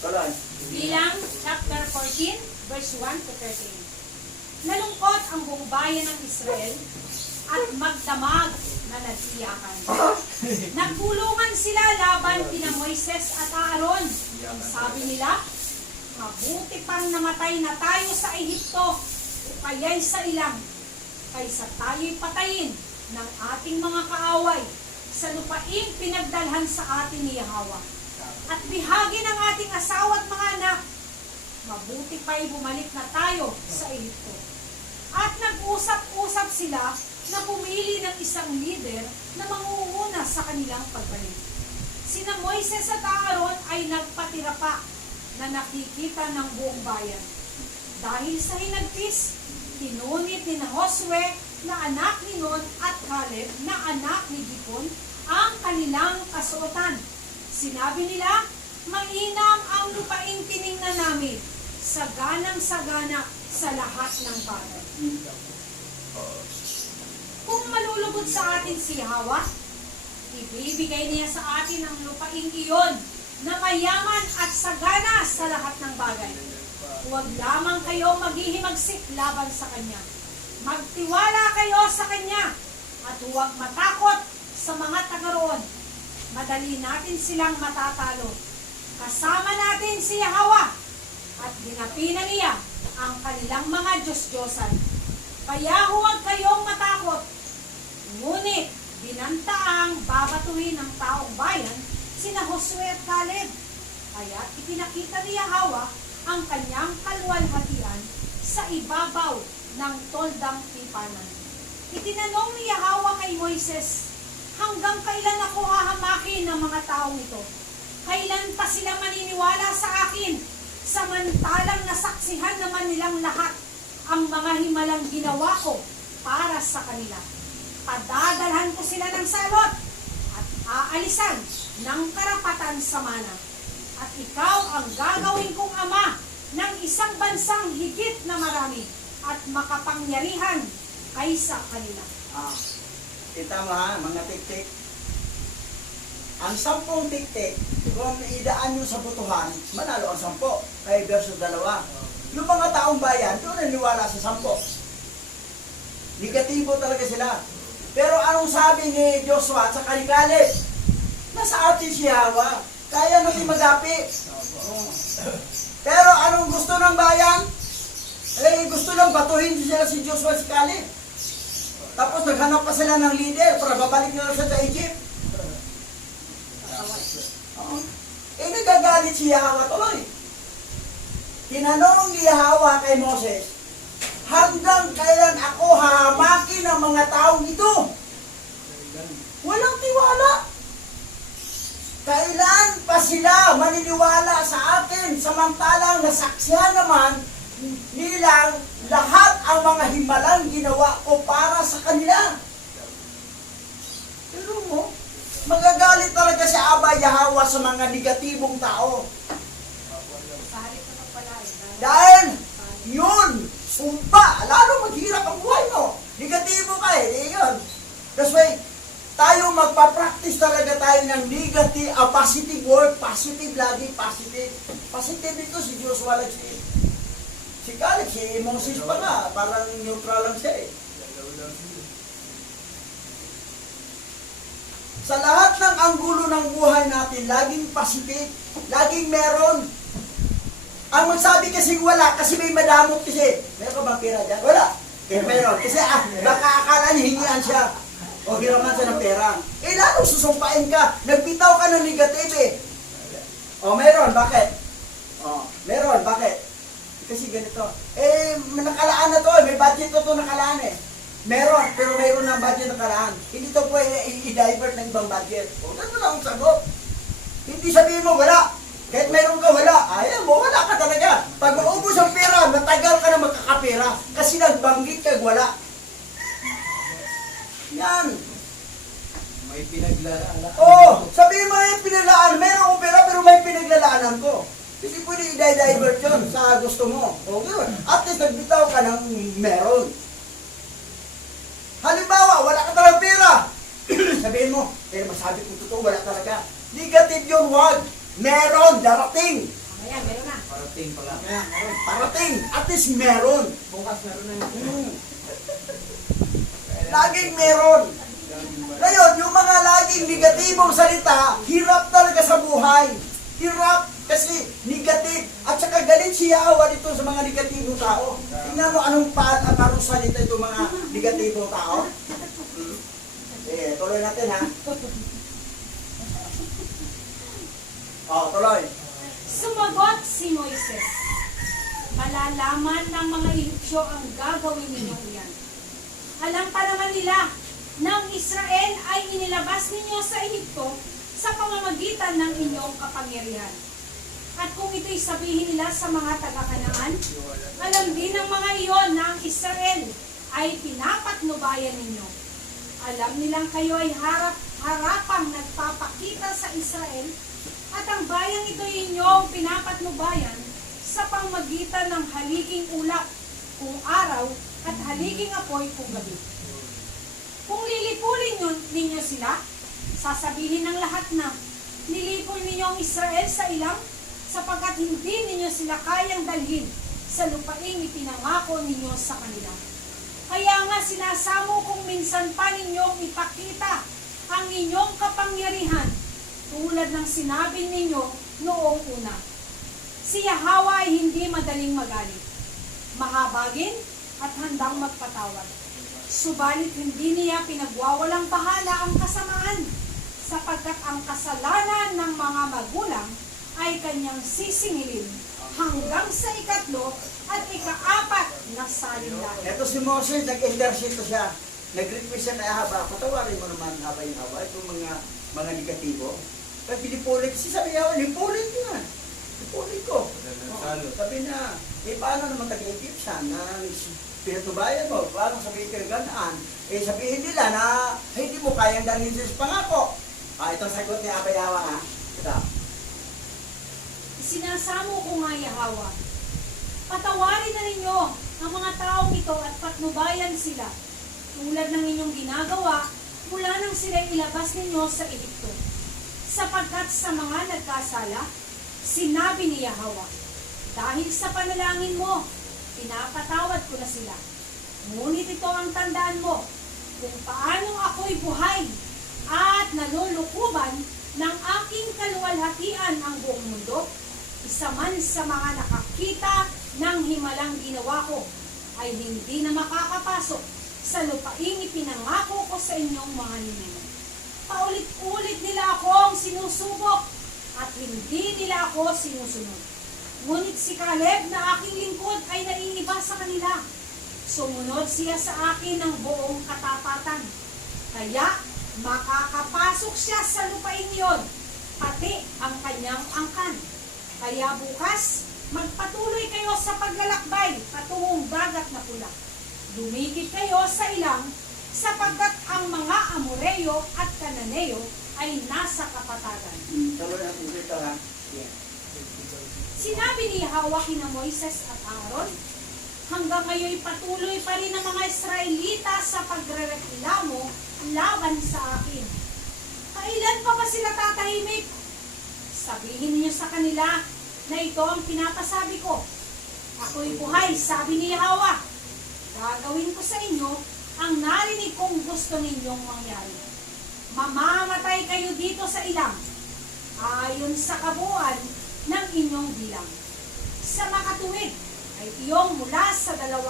Tuloy. Bilang chapter 14, verse 1 to 13. Nalungkot ang buong bayan ng Israel at magdamag na nag-iyakan. Nagpulungan sila laban kina Moises at Aaron. Sabi nila, mabuti pang namatay na tayo sa Ehipto o kaya'y sa ilang, kaysa tayo'y patayin ng ating mga kaaway sa lupaing pinagdalhan sa atin ni Yahweh. At bihagi ng ating asawa at mga anak, mabuti pa'y bumalik na tayo sa Ehipto. At nag-usap-usap sila na pumili ng isang leader na mangunguna sa kanilang pagbalik. Sina Moises at Aaron ay nagpatira pa na nakikita ng buong bayan. Dahil sa hinagpis, tinunit ni Josue na anak ni Nun at Caleb na anak ni Gipon ang kanilang kasuotan. Sinabi nila, mainam ang lupaing tiningnan namin, saganang-sagana sa lahat ng bagay. Kung malulugod sa atin si Yahweh, ibibigay niya sa atin ang lupaing iyon na mayaman at sagana sa lahat ng bagay. Huwag lamang kayo maghihimagsik laban sa Kanya. Magtiwala kayo sa Kanya at huwag matakot sa mga taga-roon. Madali natin silang matatalo. Kasama natin si Yahweh at ginapinan niya ang kanilang mga Diyos-Diyosan. Kaya huwag kayong matakot. Ngunit binantaang babatuhin ng taong bayan sina Josue at Caleb. Kaya ipinakita ni Yahweh ang kanyang kaluwalhatian sa ibabaw ng toldang tipanan. Itinanong ni Yahweh kay Moises, hanggang kailan ako hahamakin ng mga taong ito? Kailan pa sila maniniwala sa akin? Samantalang nasaksihan naman nilang lahat ang mga himalang ginawa ko para sa kanila. Padadalhan ko sila ng salot at aalisan ng karapatan sa mana. At ikaw ang gagawin kong ama ng isang bansang higit na marami at makapangyarihan kaysa kanila. Kita mo ha, mga tik-tik. Ang 10 tik-tik, kung idaan nyo sa butuhan, manalo ang 10. Kaya versus 2. Yung mga taong bayan, doon naniwala sa 10. Negatibo talaga sila. Pero anong sabi ni Joshua at saka ni Caleb? Nasa atin si Yahweh. Kaya natin magapi. Pero anong gusto ng bayan? Gusto lang batuhin sila si Joshua at si Caleb. Tapos naghanap pa sila ng leader para babalik nila sa Egypt. Nagagalit si Yahweh tuloy. Tinanong ni Yahweh kay Moses, hanggang kailan ako hahamakin ng mga taong ito? Walang tiwala. Kailan pa sila maniniwala sa akin samantalang nasaksihan naman nilang lahat ang mga himalang ginawa ko para sa kanila? Pero mo, magagalit talaga si Abba Yahweh sa mga negatibong tao. Dahil yun, sumpa, lalo maghirap ang buhay mo. Negatibo ka yun. That's why, tayo magpa-practice talaga tayo ng negative, positive word, positive lagi, positive. Positive ito si Joshua lang si Caleb, si Moses pa nga, parang neutral lang siya Sa lahat ng anggulo ng buhay natin, laging pacific, laging meron. Ang magsabi kasi wala, kasi may madamot kasi. Meron ka bang pera dyan? Wala. Kaya meron. Kasi baka akala niya hingian siya. O hiraman siya ng pera. Eh lalong susumpain ka. Nagbitaw ka ng negative eh. O meron, bakit? O, meron, bakit? Kasi ganito. Eh, nakalaan na to. May budget to nakalaan eh. Meron, pero mayroon ng budget nakalaan. Hindi to po i-divert ng ibang budget. O, ganun lang ang sagot. Hindi sabihin mo wala. Kahit mayroon ka wala. Ayaw mo, wala ka talaga. Pag maubos ang pera, matagal ka na magkakapera. Kasi nagbanggit ka, wala. Yan. May pinaglalaan. Oo, sabihin mo yung pinaglaan. Meron akong pera, pero may pinaglalaanan ko. Hindi pwede i-divert yun sa gusto mo. O, gano'n. At least nagbitaw ka ng meron. Halimbawa, wala ka talagang pera. Sabihin mo, pero masabi kong totoo, wala talaga. Negative yun, wag. Meron, darating. Ayan, meron na. Parating pala. Ayan, meron. Parating. At least meron. Bukas meron na Laging meron. Ngayon, yung mga laging negatibong salita, hirap talaga sa buhay. Hirap kasi negative. At saka galit si Yahweh dito sa mga negatibong tao. Tingnan mo anong parusa dito itong mga negatibong tao. Sige, tuloy natin ha. Tuloy. Sumagot si Moises, malalaman ng mga Ehipsyo ang gagawin ninyong iyan. Alam pa naman nila ng Israel ay inilabas ninyo sa Ehipto sa pamamagitan ng inyong kapangyarihan. At kung ito'y sabihin nila sa mga taga-Kanaan, alam din ng mga iyon na ang Israel ay pinapatnubayan ninyo. Alam nilang kayo ay harapang nagpapakita sa Israel at ang bayang ito'y inyong pinapatnubayan sa pamamagitan ng haliging ulap kung araw at haliging apoy kung gabi. Kung lilipulin ninyo sila, sasabihin ng lahat na nilipol ninyo ang Israel sa ilang sapagkat hindi ninyo sila kayang dalhin sa lupaing ipinangako ninyo sa kanila. Kaya nga sinasamo kung minsan pa ninyong ipakita ang inyong kapangyarihan tulad ng sinabi ninyo noong una. Si Yahweh ay hindi madaling magalit, mahabagin at handang magpatawad. Subalit hindi niya pinagwawalang bahala ang kasamaan, sapagkat ang kasalanan ng mga magulang ay kanyang sisingilin hanggang sa ikatlo at ikaapat na salindan. Ito si Moses, nag-intercede siya. Nag-request siya na Haba, patawarin mo naman Haba yung Haba, itong mga negatibo. Kaya pinipulit, kasi sabi niya, lipulit ko nga. Lipulit ko. Sabi niya, paano naman taga-Egyptian na pinatubayan mo? Paano sabihin kayo ganaan? Sabihin nila na hindi mo kayang dalhin sa pangako. Itong sagot ni Abay Hawa ha. Ito. Sinasamo ko nga Yahweh, patawarin na ninyo ang mga taong ito at patnubayan sila, tulad ng inyong ginagawa mula nang sila ilabas ninyo sa Ehipto. Sapagkat sa mga nagkasala, sinabi ni Yahweh, dahil sa panalangin mo, pinapatawad ko na sila. Ngunit ito ang tandaan mo, kung paano ako'y buhay at nalulukuban ng aking kaluwalhatian ang buong mundo, isa man sa mga nakakita ng himalang ginawa ko ay hindi na makakapasok sa lupaing ipinangako ko sa inyong mga ninyo. Paulit-ulit nila akong sinusubok at hindi nila ako sinusunod. Ngunit si Caleb na aking lingkod ay naiiba sa kanila. Sumunod siya sa akin ng buong katapatan. Kaya makakapasok siya sa lupain yon, pati ang kanyang angkan. Kaya bukas, magpatuloy kayo sa paglalakbay patungong dagat na pula. Dumikit kayo sa ilang, sapagkat ang mga Amoreyo at Kananeo ay nasa kapatagan. Tuloy natin dito ha. Sinabi ni Yahweh kina Moises at Aaron, hanggang ngayon patuloy pa rin ang mga Israelita sa pagrereklamo laban sa akin. Kailan pa ba sila tatahimik? Sabihin niyo sa kanila na ito ang pinapasabi ko. Ako'y buhay, sabi ni Yahweh. Gagawin ko sa inyo ang narinig kong gusto ninyong mangyari. mamamatay kayo dito sa ilang, ayon sa kabuuan ng inyong bilang. Sa makatuwid ay iyong mula sa 20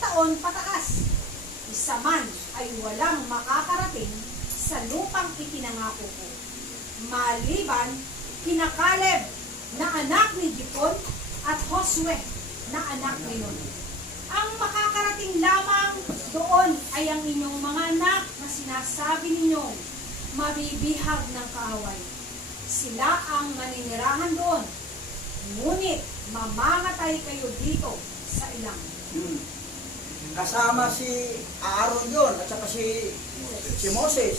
taon pataas. Isa man ay walang makakarating sa lupang itinangako ko. Maliban kina Caleb na anak ni Jepon at Josue na anak ni Nun. Ang makakarating lamang doon ay ang inyong mga anak na sinasabi ninyong mabibihag ng kaaway. Sila ang maninirahan doon. Ngunit mamamatay kayo dito sa ilang. Kasama si Aaron yun, at saka si Moses.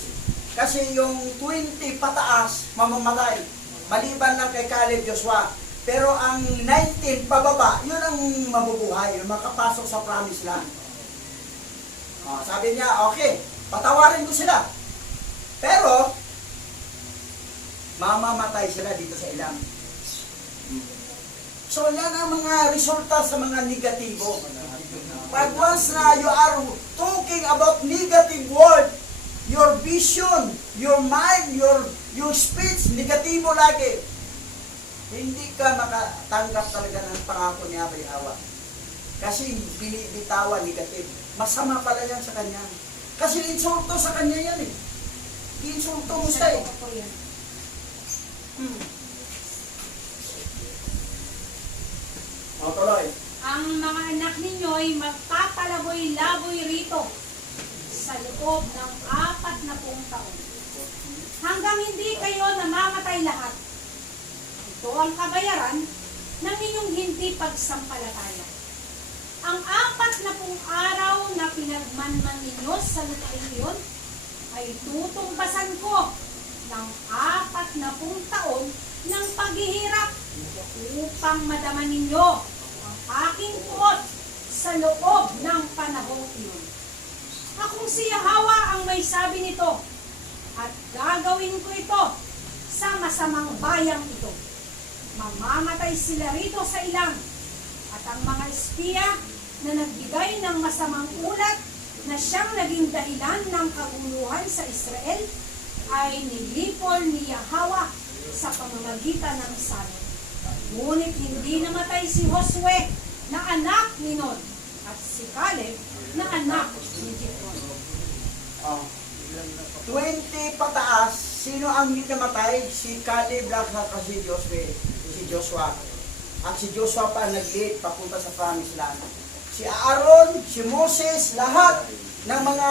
Kasi yung 20 pataas, mamamatay. Maliban lang kay Caleb, Joshua. Pero ang 19 pababa, yun ang mabubuhay, yung makapasok sa promised land. Sabi niya, okay, patawarin ko sila. Pero, mamamatay sila dito sa ilang. So, yan ang mga resulta sa mga negatibo. Pag once na you are talking about negative word, your vision, your mind, your speech, negatibo lagi. Hindi ka makatanggap talaga ng pangako ni Abay Hawa. Kasi binibitawan negative. Masama pala yan sa kanya. Kasi insulto sa kanya yan eh. Insulto mo siya eh. Tuloy. Ang mga anak ninyo ay magpapalaboy-laboy rito sa loob ng 40 taon. Hanggang hindi kayo namamatay lahat. Ito ang kabayaran ng inyong hindi pagsampalataya. Ang 40 araw na pinagmanman ninyo sa lupain iyon ay tutumbasan ko ng 40 taon ng paghihirap upang madama ninyo ang aking puot sa loob ng panahong iyon. Akong si Yahweh ang may sabi nito, at gagawin ko ito sa masamang bayang ito. Mamamatay sila rito sa ilang, at ang mga espiya na nagbigay ng masamang ulat na siyang naging dahilan ng kaguluhan sa Israel ay nilipol ni Yahweh sa pamamagitan ng salot. Ngunit hindi namatay si Josue na anak ni Nun at si Caleb na anak ni Jepon. 20 pataas, sino ang hindi namatay? Si Caleb lang at si Joshua. At si Joshua pa nag-lead papunta sa promised land. Si Aaron, si Moses, lahat ng mga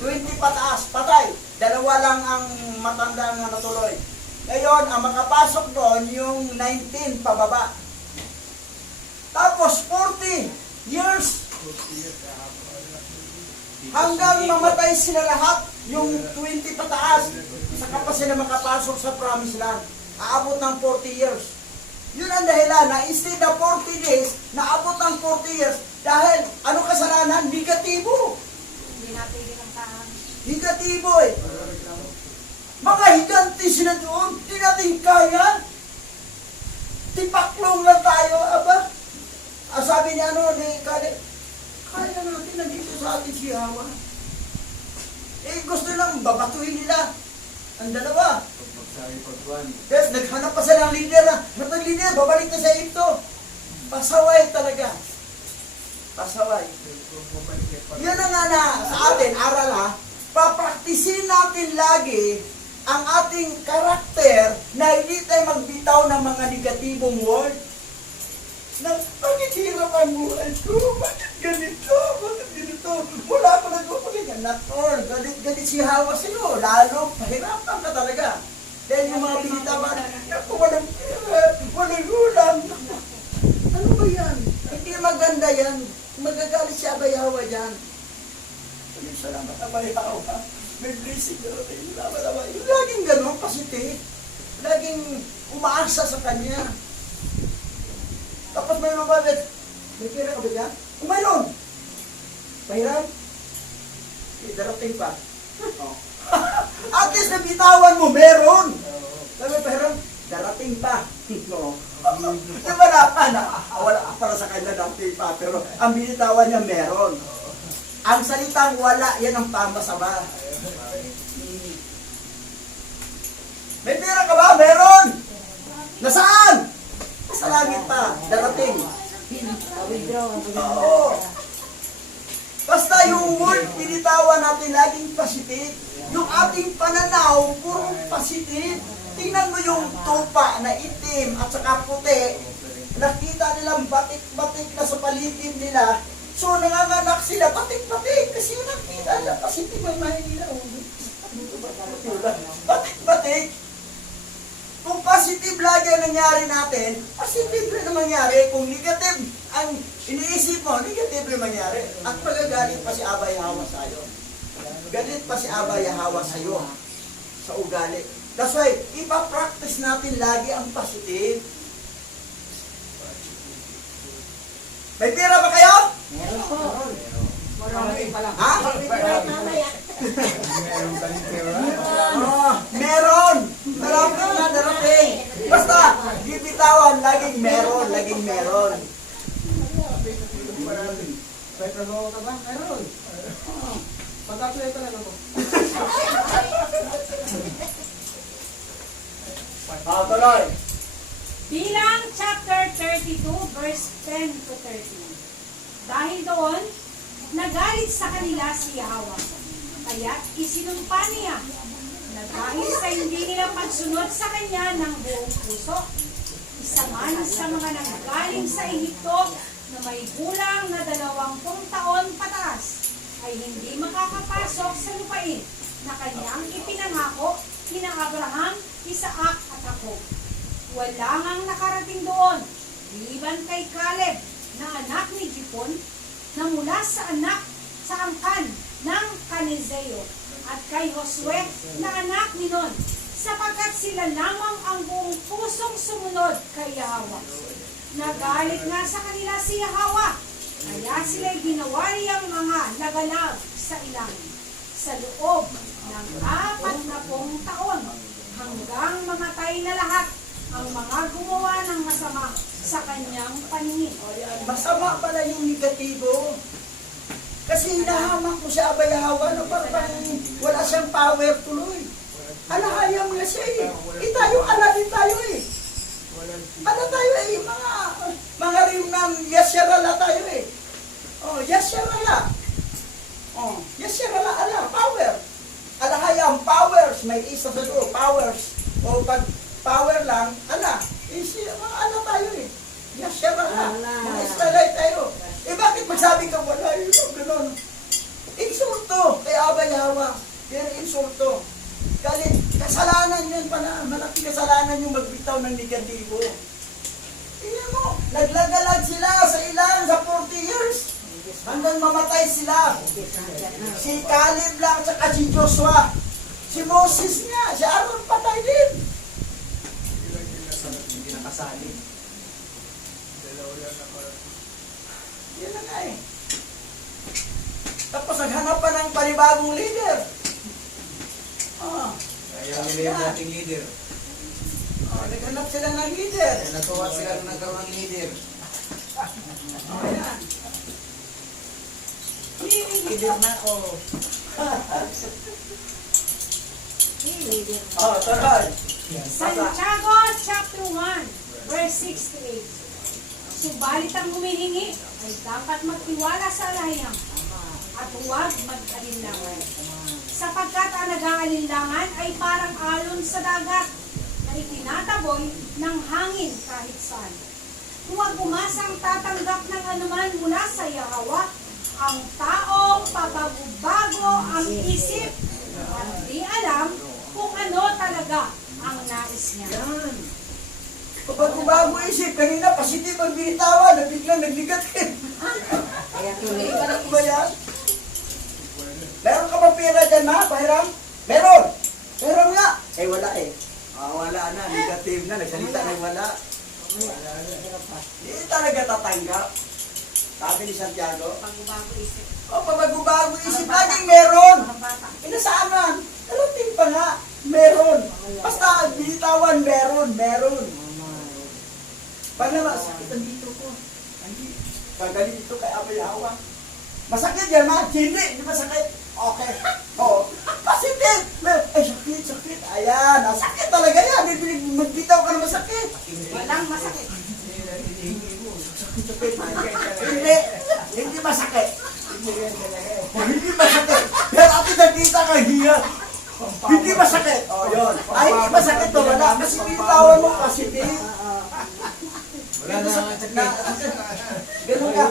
20 pataas, patay. 2 lang ang matanda na natuloy. Ngayon, ang makapasok doon, yung 19 pababa. Tapos, 40 years. Hanggang mamatay sila lahat, yung 20 pataas. Saka pa sila makapasok sa promised land. Aabot ng 40 years. Yun ang dahilan na instead of 40 days, naabot ng 40 years. Dahil, ano kasalanan? Negatibo. Hindi natin ginangkaan. Negatibo eh. Mga higanti sila doon, di natin kaya. Tipaklong lang tayo, aba. Sabi niya ni Caleb, kaya natin, nandito sa atin si Hawa. Gusto lang babatuhin nila ang dalawa. Yes, naghanap pa sila ng leader na, ng leader, babalik na sa Egypto. Pasaway talaga. Pasaway. Yan ang nga na sa atin, aral ha, papraktisin natin lagi ang ating karakter na hindi tayo magbitaw ng mga negatibong word. Na, bakit hirap ang buhay ko? Bakit ganito? Bakit ganito? Wala pa nagpapagiging. Not all. Galit si Hawa sa'yo. Lalo, pahirapan ka talaga. Dahil yung mga binitawan, naku, walang pera, walang ulam. Ano ba yan? Hindi maganda yan. Magagalit si Abay Hawa dyan. Salamat Abay Hawa. May blessing na rin. Laging ganun, positive. Laging umaasa sa kanya. Tapos may mababit. May pera ka ba dyan? Mayroon. Pahiram? Darating pa. At least nabitawan mo, meron. Sabi pahiram, darating pa. No. Wala pa na. Wala para sa kanya darating pa. Pero ang binitawan niya, meron. Ang salitang wala, yan ang pamasama. May pera ka ba? Meron! Nasaan? Sa langit pa, darating. Oo. Basta yung word, pinitawan natin laging positive. Yung ating pananaw, puro positive. Tingnan mo yung tupa na itim at saka puti. Nakita nilang batik-batik na sa paligid nila. So nanganganak sila, batik-batik. Kasi yung nakita nila, positive ang mahina. Batik-batik. Kung positive lagi ang nangyari natin, positive rin ang mangyari. Kung negative ang iniisip mo, negative rin mangyari. At magagalit pa si Abay Hawa sa iyo. Galit pa si Abay Hawa sa iyo. Sa ugali. That's why, ipapractice natin lagi ang positive. May pera ba kayo? Meron po. Ha? Mamaya. Meron! Marami na darating. Basta, bibitawan, laging meron, laging meron. May trabaho ka ba? Meron. Pag-apply ka lang ako. Tuloy. Bilang chapter 32 verse 10 to 13. Dahil doon, nagalit sa kanila si Yahweh. Kaya isinumpa niya na dahil sa hindi nila pagsunod sa kanya ng buong puso, isa man sa mga nanggaling sa Ehipto na may gulang na 20 taon pataas ay hindi makakapasok sa lupain na kanyang ipinangako kina Abraham, Isaac at Jacob. Wala ngang nakarating doon, liban kay Caleb na anak ni Jepon na mula sa angkan ng Canizeo at kay Josue na anak ni Nun, sapagkat sila lamang ang buong pusong sumunod kay Yahweh. Nagalit nga sa kanila si Yahweh, kaya sila'y ginawa niyang mga nagalag sa ilang sa loob ng 40 taon hanggang mamatay na lahat ang mga gumawa ng masama sa kanyang paningin. Masama pala yung negatibo. Kasi hinahamak ko siya Abay Hawa na parang wala siyang power tuloy. Alahayam nga siya eh. Tayo, ala din tayo eh. Ala tayo eh, mga rin ng yasyarala tayo eh. Oh, yasyarala. Oh, yasyarala, ala, power. Alahayam, powers, may isa sa doon, powers. O pag power lang, ala, mga ala tayo eh. Yasyarala, mga Israelite tayo. Eh bakit magsabi ka wala yun? Ganon. Insulto kay Abay Hawa. Pero insulto. Galit. Kasalanan yun pala. Malaking kasalanan yung magbitaw ng negatibo. Tingnan mo. Naglagalag sila sa ilan sa 40 years. Hanggang mamatay sila. Si Caleb lang at si Joshua. Si Moses nga. Si Aaron patay din. Hindi nakasali. Yan na nga eh. Tapos naghanap pa ng panibagong leader. Ayaw nila yung dating leader. Naghanap sila ng leader. Kaya natuwa sila na nagkaroon ng leader. Ayan. Leader na ako. Tuloy. Santiago chapter 1 verse 6 to 8. Subalit ang humihingi ay dapat magtiwala sa alahayam at huwag mag-alinlangan. Sapagkat ang nag-aalinlangan ay parang alon sa dagat na itinataboy ng hangin kahit saan. Huwag umasang tatanggap ng anuman mula sa Yahweh. Ang tao pabago-bago ang isip at di alam kung ano talaga ang nais niya. Yan. Kapag bago isip, kanina positive ang binitawan, na biglang nagligatin. Kaya tuloy. Ano ba yan? Meron ka ba pera dyan, ma? Pahiram? Meron! Meron nga! Eh, wala eh. Wala na, negative na, nagsalita na wala. Hindi talaga tatanggap. Sabi ni Santiago. Pagbago isip. Pabago-bago isip, laging meron! Mga bata. Inasaanan! Dalating pa nga, meron! Basta, binitawan, meron. Pag naman, sakit ang dito ko. Pag dito kay Abay Hawa. Masakit yan, ma? Hindi masakit. Okay. Oo. Positive. Ay, sakit. Ayan, sakit talaga. magbitaw ka na masakit. Walang masakit. Hindi masakit. Hindi masakit. Pero ako nakita ka hiya. Hindi masakit. Oh, yun. Ay, hindi masakit to. Wala. Kasi bitawan mo positive. Wala na nga sakit. Ganun ka.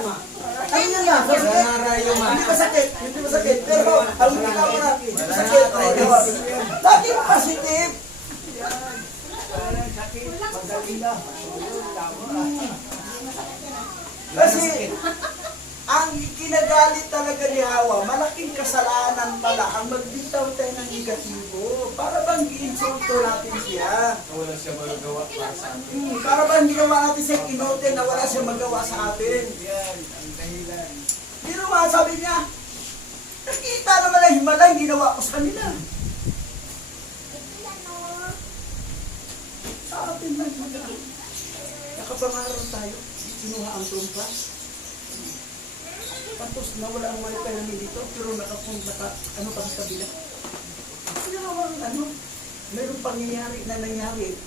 Ano yun nga? Wala na rayo man. Hindi masakit. Hindi masakit. Pero, ang bitawan mo na. Hindi masakit. Oh, yun. Lagi mo positive. Kasi, ang kinagalit talaga ni Hawa, malaking kasalanan pala ang magbitaw tayo ng negatibo. Para bang i-insulto natin siya. Wala siya magagawa para sa atin. Para bang ginawa natin siya kinote na wala siya magawa sa atin. Yan, ang dahilan. Pero nga sabi niya, nakita naman ang himala yung ginawa ko sa kanila. Sa atin lang magawa. Nakapangaral tayo, kinuha ang trumpas. Tapos nawala ang wifi namin dito, pero ano pa sa kabila. Pero ano, mayroong pangyayari na nangyari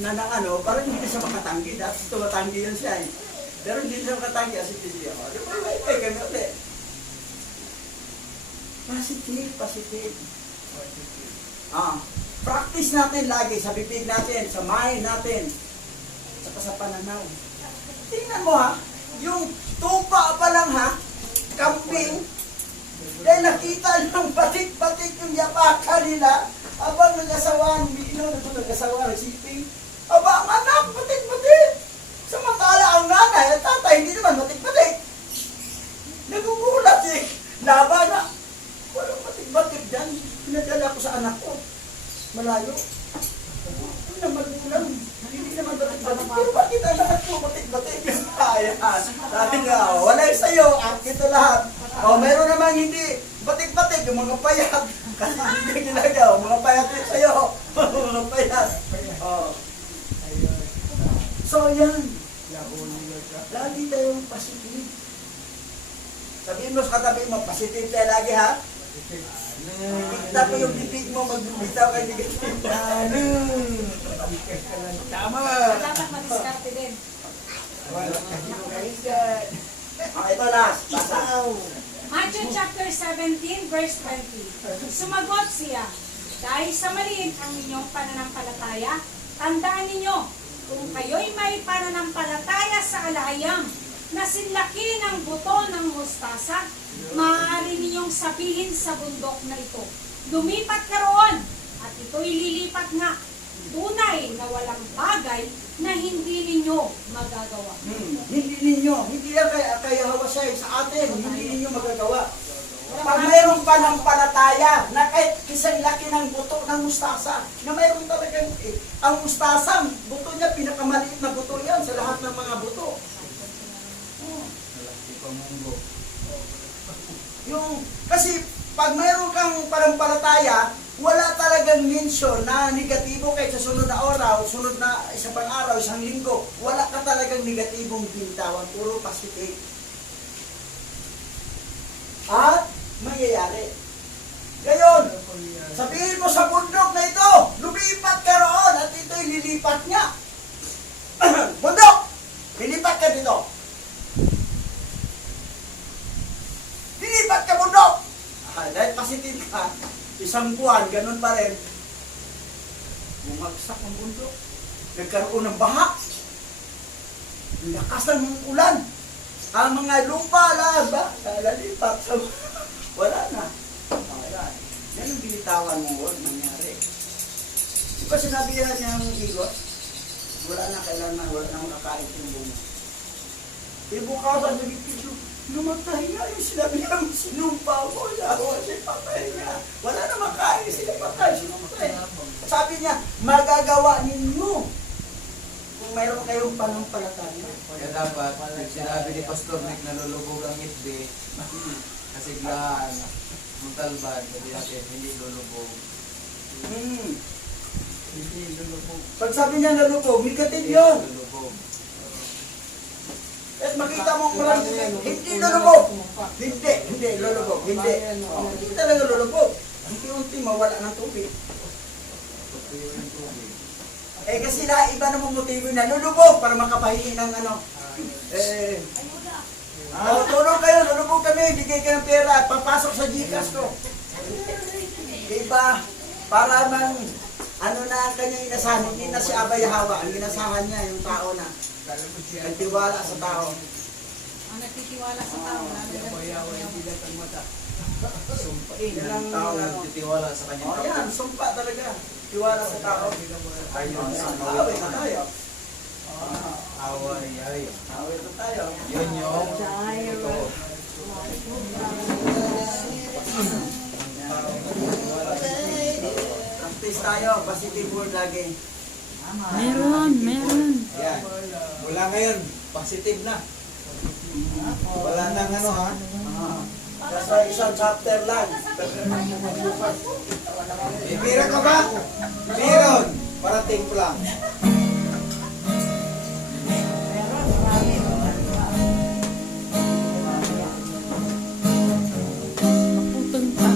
na parang hindi siya makatanggi. Dati tumatanggi yan siya eh. Pero hindi siya makatanggi kasi hindi ako. Di ba wifi kami ulit? Positive. Practice natin lagi sa bibig natin, sa mind natin, saka sa pananaw. Tingnan mo ha, yung tupa pa lang ha, camping, dahil nakita ng patik-patik yung yapakan nila, abang nag-asawaan, nagsiping, aba ang anak, patik-patik. Samantala ang nanay at tatay, hindi naman patik-patik. Nagugulat eh, laban na. Walang patik-patik dyan, pinadala ko sa anak ko. Malayo. Hindi naman ulam. Hindi naman batik-batik. Pero bakit ang lahat po batik-batik? Ayan. Sabi nga, wala yung sayo. Ito lahat. Meron namang hindi batik-batik. Yung mga payat. Kasi hindi ginagawa. Mga payat yung sayo. Mga payat. So, yan. Lagi tayong positive. Sabihin mo sa katabi mo, positive tayo lagi ha. Kita ko yung bibig mo, magbibitaw ka negative. Tama! Dapat mag-diskarte din. Ito last. Basa. Matthew chapter 17, verse 20. Sumagot siya, dahil sa maliit ang inyong pananampalataya, tandaan ninyo, kung kayo'y may pananampalataya sa alayam, na sinlaki ng buto ng mustasa, maaari ninyong sabihin sa bundok na ito, lumipat ka roon, at ito'y lilipat nga. Tunay na walang bagay na hindi ninyo magagawa. Hindi yan kaya hawa siya sa atin, hindi ninyo magagawa. Pag mayroong panampalataya na kahit isang laki ng buto ng mustasa, na mayroong talagang, ang mustasa, buto niya, pinakamaliit na buto yan sa lahat ng mga buto. Kasi pag mayroon kang panampalataya, wala talagang mention na negatibo kahit sa sunod na araw, sunod na isang pang araw, isang linggo, wala ka talagang negatibong bintawan, puro positive. At mangyayari. Gayon, sabihin mo sa bundok na ito, lumipat ka roon at ito'y lilipat niya. Bundok, lilipat ka dito. Lilipat ka bundok. Dahil positive ka, isang buwan, ganun pa rin. Bumagsak ang bundok. Nagkaroon ng baha. Lakas ng ulan. Ang mga lupa, lalipat. Wala na. Wala. Yan ang binitawan mo, huwag nangyari. Di ba sinabi yan niyang igot? Wala na kailangan, wala na makakain yung bunga. Ibukasan, nagipit yung lumatay nga yung sinabi niya, sinumpa mo, yawa siya, patay nga. Wala na makain, sila patay, sinumpay. Sabi niya, magagawa ninyo kung mayroon kayong panampalataya. Kaya dapat, sinabi ni Pastor Nick na lulubog ang itbe, kasiglahan, muntalbad, sabi natin, hindi lulubog. Hindi lulubog. Pag sabi niya nalubog, negative yun. Lulubog. At makita mo marami, hindi lulubog. Hindi lulubog. Hindi talaga lulubog. Unti-unti mawala ng tubig. Eh kasi iba namang motibo na lulubog para makapahingi ng ano. Tulong kayo, lulubog kami, bigay ka ng pera at papasok sa Gcash ko. Diba? Para man, ano na ang kanyang inasahan, hindi na si Abay Hawa, ang inasahan niya, yung tao na. Nagtiwala sa tao. Ang nagtitiwala sa tao, lalo na Sumpain Yan ng ang, tao ano, nagtitiwala sa kanyang Oh, yan, sumpa talaga. Tiwala sa tao. Ayun, sa Awit na tayo. away, ay. Awit na tayo. Yun yung ito. Practice tayo, positive word lagi. Meron. Yan. Mula ngayon, positive na. Wala nang ano ha. Nasa isang chapter lang. May pira ka ba? Meron. Parating pa lang. Putol pa.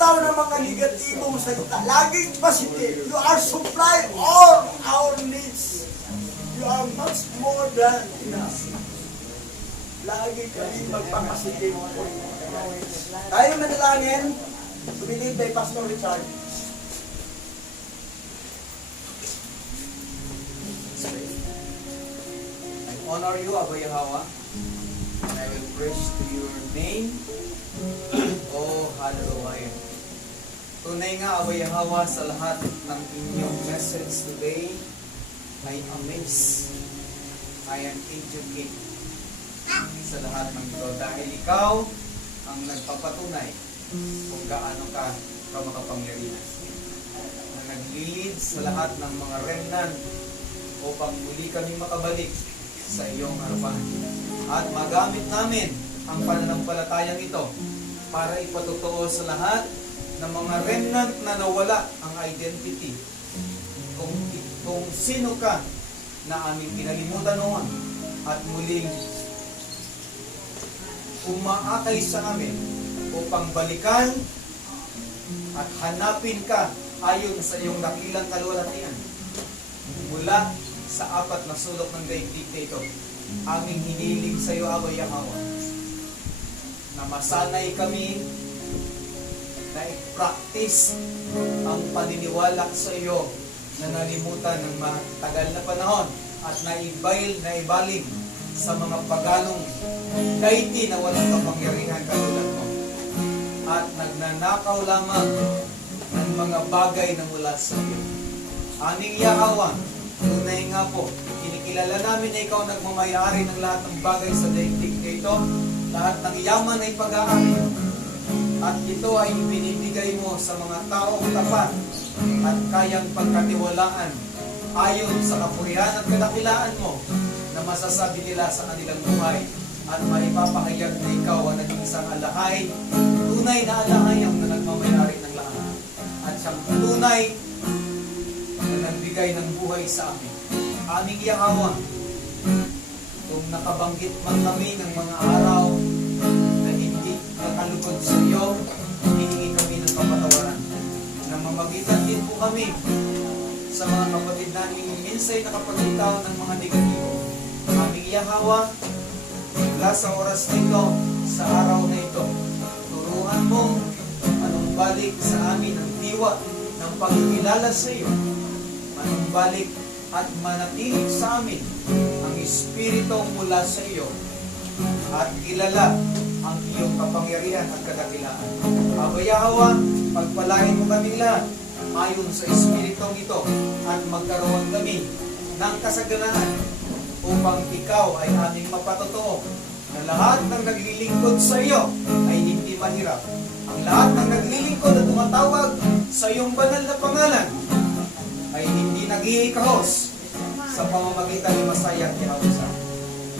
bumitaw ng mga negatibong salita. Laging positive. You are supply all our needs. You are much more than enough. Lagi kami magpapasitive. Tayo manalangin. Tumilid by Pastor Richard. I honor you, Abba Yahweh, and I will praise to your name. Oh, hallelujah. Tunay nga, Abba Yahweh, sa lahat ng inyong message today, I amaze. I am educated sa lahat ng ito dahil ikaw ang nagpapatunay kung gaano ka makapangyarihan na naglilid sa lahat ng mga remnant upang muli kami makabalik sa iyong harapan. At magamit namin ang pananampalatayang ito para ipatotoo sa lahat ng mga remnant na nawala ang identity. Kung sino ka na aming pinalimutan noon at muling umaakay sa amin upang balikan at hanapin ka ayon sa iyong dakilang kaluwalhatian mula sa apat na sulok ng daigdig na ito. Aming hiniling sa iyo, Abba Yahweh, na masanay kami na i-practice ang paniniwala sa iyo na nalimutan ng matagal na panahon at naibaling sa mga paganong daiti na walang kapangyarihan katulad mo. At nagnanakaw lamang ng mga bagay na mula sa iyo. Aming Yahweh, tunay nga po, kinikilala namin na ikaw nagmamayari ng lahat ng bagay sa daigdig nito. Lahat ng yaman ay pag-aari. At ito ay ibinibigay mo sa mga taong tapat at kayang pagkatiwalaan ayon sa kapurihan at kadakilaan mo na masasabi nila sa kanilang buhay at maipapahayag na ikaw ang naging isang alahay, tunay na alahayang na nagmamayari ng lahat at siyang tunay na nagbigay ng buhay sa amin. Aming Yahweh, kung nakabanggit man kami ng mga araw na hindi nakalugod sa iyo, hihingi kami ng kapatawaran. Namamagitan din po kami sa mga kapatid namin minsay nakapaglitaw ng mga negatibo. Aming Yahweh, mula sa oras nito, sa araw na ito, turuan mo anong balik sa amin ang diwa ng pagkilala sa iyo. Anong balik at manatilig sa amin ang Espiritu mula sa iyo at kilala ang iyong kapangyarihan at kadakilaan. Abba Yahweh, pagpalain mo kaming lahat ayon sa Espiritong ito at magkaroon kami ng kasaganaan upang ikaw ay aming mapatotoo na lahat ng naglilingkod sa iyo ay hindi mahirap. Ang lahat ng naglilingkod at tumatawag sa iyong banal na pangalan ay hindi naghihikahos sa pamamagitan ni Masaya at Yahweh.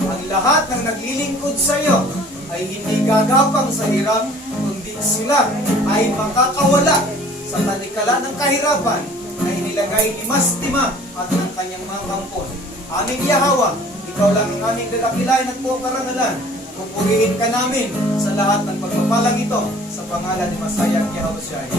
Ang lahat ng naglilingkod sa iyo ay hindi gagapang sa hirap, kundi sila ay makakawala sa talikala ng kahirapan na inilagay ni Mastima at ng kanyang mga kampon. Aming Yahweh, ikaw lang ang aming dadakilain at buong karangalan. Pupurihin ka namin sa lahat ng pagpapalang ito sa pangalan ni Masaya at Yahweh.